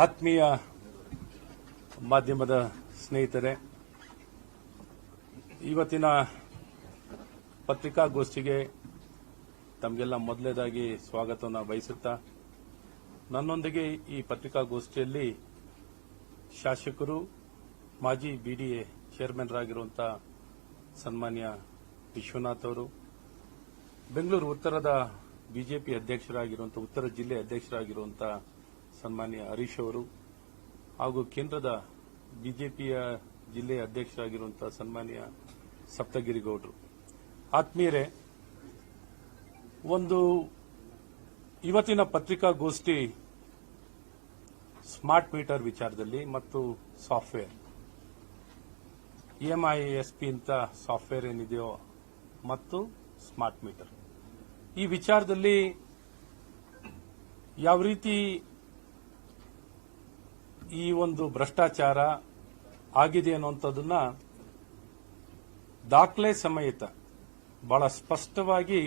ಆತ್ಮೀಯ ಮಾಧ್ಯಮದ ಸ್ನೇಹಿತರೆ, ಇವತ್ತಿನ ಪತ್ರಿಕಾಗೋಷ್ಠಿಗೆ ತಮಗೆಲ್ಲ ಮೊದಲನೇದಾಗಿ ಸ್ವಾಗತವನ್ನು ಬಯಸುತ್ತಾ, ನನ್ನೊಂದಿಗೆ ಈ ಪತ್ರಿಕಾಗೋಷ್ಠಿಯಲ್ಲಿ ಶಾಸಕರು, ಮಾಜಿ ಬಿಡಿಎ ಚೇರ್ಮನ್ ಆಗಿರುವಂತಹ ಸನ್ಮಾನ್ಯ ವಿಶ್ವನಾಥ್ ಅವರು, ಬೆಂಗಳೂರು ಉತ್ತರದ ಬಿಜೆಪಿ ಅಧ್ಯಕ್ಷರಾಗಿರುವಂತಹ ಉತ್ತರ ಜಿಲ್ಲೆ ಅಧ್ಯಕ್ಷರಾಗಿರುವಂತಹ ಸನ್ಮಾನ್ಯ ಹರೀಶ್ ಅವರು ಹಾಗೂ ಕೇಂದ್ರದ ಬಿಜೆಪಿಯ ಜಿಲ್ಲೆಯ ಅಧ್ಯಕ್ಷರಾಗಿರುವಂತಹ ಸನ್ಮಾನ್ಯ ಸಪ್ತಗಿರಿ ಗೌಡರು. ಆತ್ಮೀಯರೇ, ಇವತ್ತಿನ ಪತ್ರಿಕಾಗೋಷ್ಠಿ ಸ್ಮಾರ್ಟ್ ಮೀಟರ್ ವಿಚಾರದಲ್ಲಿ ಮತ್ತು ಸಾಫ್ಟ್ವೇರ್ EMISP ಅಂತ ಸಾಫ್ಟ್ವೇರ್ ಏನಿದೆಯೋ ಮತ್ತು ಸ್ಮಾರ್ಟ್ ಮೀಟರ್, ಈ ವಿಚಾರದಲ್ಲಿ ಯಾವ ರೀತಿ ಈ ಒಂದು ಭ್ರಷ್ಟಾಚಾರ ಆಗಿದೆ ಅನ್ನುವಂಥದ್ದನ್ನ ದಾಖಲೆ ಸಮೇತ ಬಹಳ ಸ್ಪಷ್ಟವಾಗಿ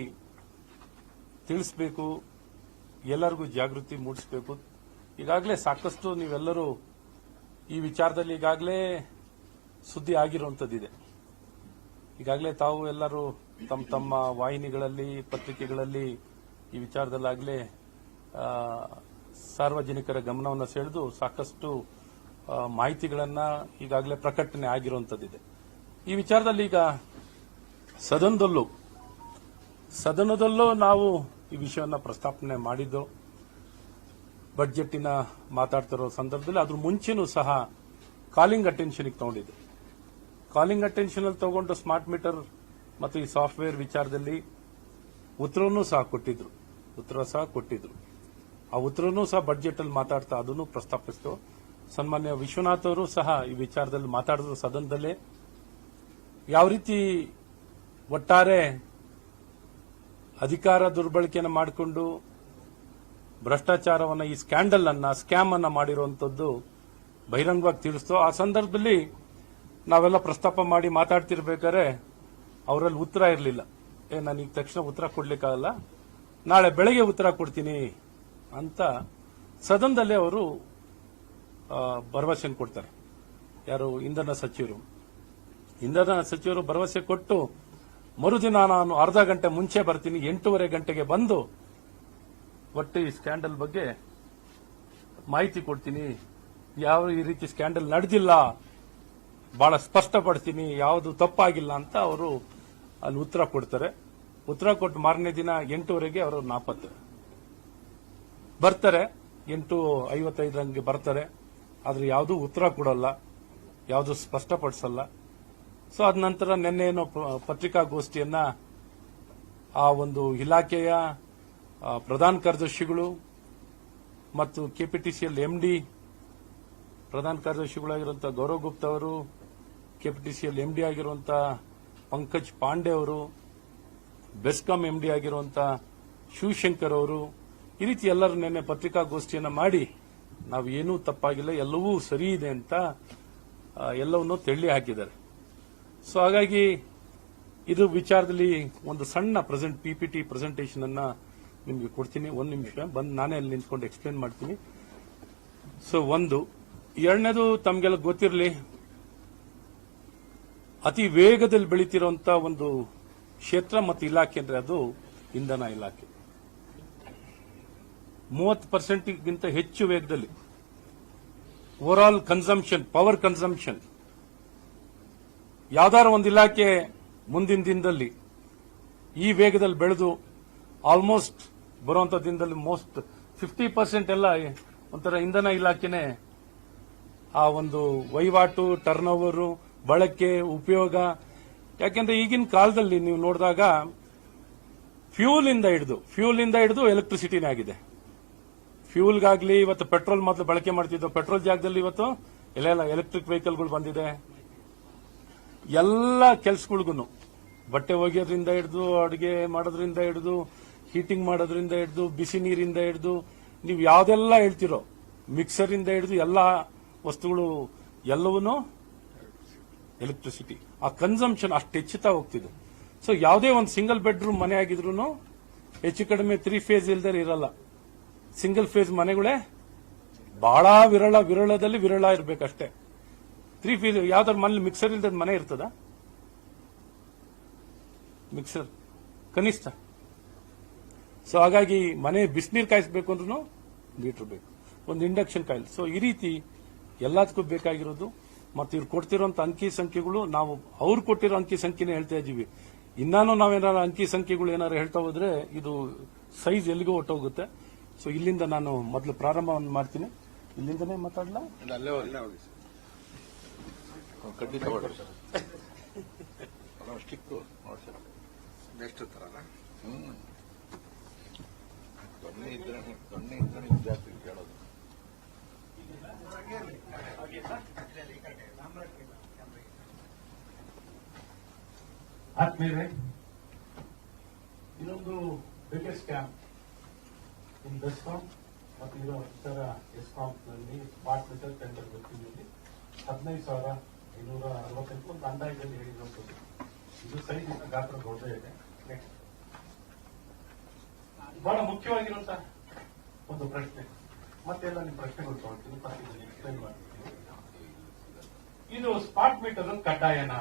ತಿಳಿಸಬೇಕು, ಎಲ್ಲರಿಗೂ ಜಾಗೃತಿ ಮೂಡಿಸಬೇಕು. ಈಗಾಗಲೇ ಸಾಕಷ್ಟು ನೀವೆಲ್ಲರೂ ಈ ವಿಚಾರದಲ್ಲಿ ಈಗಾಗಲೇ ಸುದ್ದಿ ಆಗಿರುವಂಥದ್ದಿದೆ. ಈಗಾಗಲೇ ತಾವು ಎಲ್ಲರೂ ತಮ್ಮ ತಮ್ಮ ವಾಹಿನಿಗಳಲ್ಲಿ, ಪತ್ರಿಕೆಗಳಲ್ಲಿ ಈ ವಿಚಾರದಲ್ಲಾಗಲೇ ಸಾರ್ವಜನಿಕರ ಗಮನವನ್ನು ಸೆಳೆದು ಸಾಕಷ್ಟು ಮಾಹಿತಿಗಳನ್ನ ಈಗಾಗಲೇ ಪ್ರಕಟಣೆ ಆಗಿರುವಂಥದ್ದಿದೆ. ಈ ವಿಚಾರದಲ್ಲಿ ಈಗ ಸದನದಲ್ಲೂ ನಾವು ಈ ವಿಷಯವನ್ನು ಪ್ರಸ್ತಾಪನೆ ಮಾಡಿದ್ದು, ಬಜೆಟ್ಟಿನ ಮಾತಾಡ್ತಿರೋ ಸಂದರ್ಭದಲ್ಲಿ ಅದ್ರ ಮುಂಚೆನೂ ಸಹ ಕಾಲಿಂಗ್ ಅಟೆನ್ಷನ್ಗೆ ತಗೊಂಡಿದ್ದು. ಕಾಲಿಂಗ್ ಅಟೆನ್ಷನ್ ಅಲ್ಲಿ ತಗೊಂಡು ಸ್ಮಾರ್ಟ್ ಮೀಟರ್ ಮತ್ತು ಈ ಸಾಫ್ಟ್ವೇರ್ ವಿಚಾರದಲ್ಲಿ ಉತ್ತರವನ್ನೂ ಸಹ ಕೊಟ್ಟಿದ್ರು. ಆ ಉತ್ತರವನ್ನೂ ಸಹ ಬಜೆಟ್ ಅಲ್ಲಿ ಮಾತಾಡ್ತಾ ಅದನ್ನು ಪ್ರಸ್ತಾಪಿಸಿತು. ಸನ್ಮಾನ್ಯ ವಿಶ್ವನಾಥ್ ಅವರು ಸಹ ಈ ವಿಚಾರದಲ್ಲಿ ಮಾತಾಡಿದ್ರು ಸದನದಲ್ಲೇ. ಯಾವ ರೀತಿ ಒಟ್ಟಾರೆ ಅಧಿಕಾರ ದುರ್ಬಳಕೆಯನ್ನು ಮಾಡಿಕೊಂಡು ಭ್ರಷ್ಟಾಚಾರವನ್ನ, ಈ ಸ್ಕ್ಯಾಮ್ ಅನ್ನ ಮಾಡಿರುವಂತದ್ದು ಬಹಿರಂಗವಾಗಿ ತಿಳಿಸ್ತು. ಆ ಸಂದರ್ಭದಲ್ಲಿ ನಾವೆಲ್ಲ ಪ್ರಸ್ತಾಪ ಮಾಡಿ ಮಾತಾಡ್ತಿರ್ಬೇಕಾದ್ರೆ ಅವರಲ್ಲಿ ಉತ್ತರ ಇರಲಿಲ್ಲ. ನನಗೆ ತಕ್ಷಣ ಉತ್ತರ ಕೊಡ್ಲಿಕ್ಕಾಗಲ್ಲ, ನಾಳೆ ಬೆಳಗ್ಗೆ ಉತ್ತರ ಕೊಡ್ತೀನಿ ಅಂತ ಸದನದಲ್ಲೇ ಅವರು ಭರವಸೆ ಕೊಡ್ತಾರೆ. ಯಾರು? ಇಂಧನ ಸಚಿವರು ಭರವಸೆ ಕೊಟ್ಟು ಮರುದಿನ ನಾನು ಅರ್ಧ ಗಂಟೆ ಮುಂಚೆ ಬರ್ತೀನಿ, 8:30 ಗಂಟೆಗೆ ಬಂದು ಒಟ್ಟು ಈ ಸ್ಕ್ಯಾಂಡಲ್ ಬಗ್ಗೆ ಮಾಹಿತಿ ಕೊಡ್ತೀನಿ, ಯಾವ ಈ ರೀತಿ ಸ್ಕ್ಯಾಂಡಲ್ ನಡೆದಿಲ್ಲ, ಬಹಳ ಸ್ಪಷ್ಟಪಡ್ತೀನಿ, ಯಾವುದು ತಪ್ಪಾಗಿಲ್ಲ ಅಂತ ಅವರು ಅಲ್ಲಿ ಉತ್ತರ ಕೊಡ್ತಾರೆ. ಉತ್ತರ ಕೊಟ್ಟು ಮಾರನೇ ದಿನ 8:30ಗೆ ಅವರು ನಾಪತ್ತೆ ಬರ್ತಾರೆ. 8:55 ಬರ್ತಾರೆ, ಆದ್ರೆ ಯಾವುದೂ ಉತ್ತರ ಕೊಡಲ್ಲ, ಯಾವುದು ಸ್ಪಷ್ಟಪಡಿಸಲ್ಲ. ಸೊ ಅದ ನಂತರ ನಿನ್ನೇನು ಪತ್ರಿಕಾಗೋಷ್ಠಿಯನ್ನ ಆ ಒಂದು ಇಲಾಖೆಯ ಪ್ರಧಾನ ಕಾರ್ಯದರ್ಶಿಗಳು ಮತ್ತು KPTCL MD ಪ್ರಧಾನ ಕಾರ್ಯದರ್ಶಿಗಳಾಗಿರುವಂತಹ ಗೌರವ್ ಗುಪ್ತಾ ಅವರು, KPTCL MD ಆಗಿರುವಂತಹ ಪಂಕಜ್ ಪಾಂಡೆ ಅವರು, ಬೆಸ್ಕಾಂ MD ಆಗಿರುವಂತಹ ಶಿವಶಂಕರ್ ಅವರು, ಈ ರೀತಿ ಎಲ್ಲರೂ ನಿನ್ನೆ ಪತ್ರಿಕಾಗೋಷ್ಠಿಯನ್ನ ಮಾಡಿ ನಾವು ಏನೂ ತಪ್ಪಾಗಿಲ್ಲ, ಎಲ್ಲವೂ ಸರಿ ಇದೆ ಅಂತ ಎಲ್ಲವನ್ನೂ ತೆಳ್ಳಿ ಹಾಕಿದ್ದಾರೆ. ಸೊ ಹಾಗಾಗಿ ಇದು ವಿಚಾರದಲ್ಲಿ ಒಂದು ಸಣ್ಣ PPT ಪ್ರೆಸೆಂಟೇಷನ್ ಅನ್ನ ನಿಮಗೆ ಕೊಡ್ತೀನಿ. 1 ನಿಮಿಷ ಬಂದು ನಾನೇ ಅಲ್ಲಿ ನಿಂತ್ಕೊಂಡು ಎಕ್ಸ್ಪ್ಲೇನ್ ಮಾಡ್ತೀನಿ. ಸೊ ಎರಡನೇದು ತಮಗೆಲ್ಲ ಗೊತ್ತಿರಲಿ, ಅತಿ ವೇಗದಲ್ಲಿ ಬೆಳೀತಿರುವಂತಹ ಒಂದು ಕ್ಷೇತ್ರ ಮತ್ತು ಇಲಾಖೆ ಅಂದ್ರೆ ಅದು ಇಂಧನ ಇಲಾಖೆ. 30% ಹೆಚ್ಚು ವೇಗದಲ್ಲಿ ಓವರ್ ಕನ್ಸಂಪ್ಷನ್, ಪವರ್ ಕನ್ಸಂಪ್ಷನ್, ಯಾವ್ದಾರ ಒಂದು ಇಲಾಖೆ ಮುಂದಿನ ದಿನದಲ್ಲಿ ಈ ವೇಗದಲ್ಲಿ ಬೆಳೆದು ಆಲ್ಮೋಸ್ಟ್ ಬರುವಂತ ದಿನದಲ್ಲಿ ಮೋಸ್ಟ್ 50% ಎಲ್ಲ ಒಂಥರ ಇಂಧನ ಇಲಾಖೆನೆ ಆ ಒಂದು ವಹಿವಾಟು, ಟರ್ನ್ ಓವರ್, ಬಳಕೆ, ಉಪಯೋಗ. ಯಾಕೆಂದ್ರೆ ಈಗಿನ ಕಾಲದಲ್ಲಿ ನೀವು ನೋಡಿದಾಗ ಫ್ಯೂಲ್ ಇಂದ ಹಿಡಿದು ಎಲೆಕ್ಟ್ರಿಸಿಟಿನೇ ಆಗಿದೆ. ಫ್ಯೂಲ್ಗಾಗ್ಲಿ ಇವತ್ತು ಪೆಟ್ರೋಲ್ ಮೊದಲು ಬಳಕೆ ಮಾಡ್ತಿದ್ದು, ಪೆಟ್ರೋಲ್ ಜಾಗದಲ್ಲಿ ಇವತ್ತು ಎಲ್ಲ ಎಲೆಕ್ಟ್ರಿಕ್ ವೆಹಿಕಲ್ಗಳು ಬಂದಿದೆ. ಎಲ್ಲ ಕೆಲಸಗಳಿಗೂ ಬಟ್ಟೆ ಒಗೆಯೋದ್ರಿಂದ ಹಿಡಿದು, ಅಡುಗೆ ಮಾಡೋದ್ರಿಂದ ಹಿಡಿದು, ಹೀಟಿಂಗ್ ಮಾಡೋದ್ರಿಂದ ಹಿಡಿದು, ಬಿಸಿ ನೀರಿಂದ ಹಿಡಿದು, ನೀವು ಯಾವ್ದೆಲ್ಲ ಹೇಳ್ತಿರೋ ಮಿಕ್ಸರ್ ಇಂದ ಹಿಡಿದು ಎಲ್ಲ ವಸ್ತುಗಳು ಎಲ್ಲವೂ ಎಲೆಕ್ಟ್ರಿಸಿಟಿ. ಆ ಕನ್ಸಂಪ್ಷನ್ ಅಷ್ಟು ಹೆಚ್ಚುತ್ತಾ ಹೋಗ್ತಿದೆ. ಸೊ ಯಾವುದೇ ಒಂದು ಸಿಂಗಲ್ ಬೆಡ್ರೂಮ್ ಮನೆ ಆಗಿದ್ರು ಹೆಚ್ಚು ಕಡಿಮೆ 3 ಫೇಸ್ ಇಲ್ದೇ ಇರಲ್ಲ. ಸಿಂಗಲ್ ಫೇಸ್ ಮನೆಗಳೇ ಬಹಳ ವಿರಳದಲ್ಲಿ ವಿರಳ ಇರ್ಬೇಕಷ್ಟೇ. 3 ಫೀಟ್ ಯಾವ್ದಾದ್ರು ಮನೇಲಿ ಮಿಕ್ಸರ್ ಇಲ್ದದ ಮನೆ ಇರ್ತದ? ಮಿಕ್ಸರ್ ಕನಿಷ್ಠ. ಸೊ ಹಾಗಾಗಿ ಮನೆ ಬಿಸಿನೀರು ಕಾಯಿಸಬೇಕು ಅಂದ್ರೂ ಮೀಟರ್ ಬೇಕು, ಒಂದು ಇಂಡಕ್ಷನ್ ಕಾಯಿಲ್. ಸೊ ಈ ರೀತಿ ಎಲ್ಲದಕ್ಕೂ ಬೇಕಾಗಿರೋದು. ಮತ್ತು ಇವ್ರು ಕೊಡ್ತಿರೋಂಥ ಅಂಕಿ ಸಂಖ್ಯೆಗಳು ನಾವು ಅವ್ರು ಕೊಟ್ಟಿರೋ ಅಂಕಿ ಸಂಖ್ಯೆನೇ ಹೇಳ್ತಾ ಇದ್ದೀವಿ. ಇನ್ನಾನು ನಾವೇನಾರು ಅಂಕಿ ಸಂಖ್ಯೆಗಳು ಏನಾರು ಹೇಳ್ತಾ ಹೋದ್ರೆ ಇದು ಸೈಜ್ ಎಲ್ಲಿಗೂ ಹೊಟ್ಟೋಗುತ್ತೆ. ಸೊ ಇಲ್ಲಿಂದ ನಾನು ಮೊದಲು ಪ್ರಾರಂಭವನ್ನು ಮಾಡ್ತೀನಿ. ಇಲ್ಲಿಂದನೇ ಮಾತಾಡಲ್ಲ, ಕಡ್ಡಿ ತಗೊಳ್ಳಿ ಸರ್. ಸ್ಟಿಕ್ಕು ಬೆಸ್ಟ್ ಥರನ ದೊಣ್ಣೆ ಇದ್ರೆ ಜಾಸ್ತಿ ಕೇಳೋದು. ಆದ್ಮೇಲೆ ಇನ್ನೊಂದು ಬಿಗ್ಗೆಸ್ಟ್ ಕ್ಯಾಂಪ್ ಇನ್ ಬೆಸ್ಕಾಂ ಮತ್ತು ಇತರ ಎಸ್ಕಾಂನಲ್ಲಿ ಸ್ಮಾರ್ಟ್ ಮೀಟರ್ ಟೆಂಡರ್ ಗೊತ್ತಿನಲ್ಲಿ 15,568 ಒಂದು ಅಂದಾಜಲ್ಲಿ ಹೇಳಿರುವಂಥದ್ದು. ಇದು ಸೈಜ್ ಗಾತ್ರ ದೊಡ್ಡ ಇದೆ. ನೆಕ್ಸ್ಟ್ ಬಹಳ ಮುಖ್ಯವಾಗಿರುವಂತಹ ಒಂದು ಪ್ರಶ್ನೆ, ಮತ್ತೆಲ್ಲ ನಿಮ್ಮ ಪ್ರಶ್ನೆಗಳು ತಗೊಳ್ತೀನಿ, ಫಸ್ಟ್ ಎಕ್ಸ್ಪ್ಲೈನ್ ಮಾಡ್ತೀನಿ. ಇದು ಸ್ಮಾರ್ಟ್ ಮೀಟರ್ ಕಡ್ಡಾಯನಾ?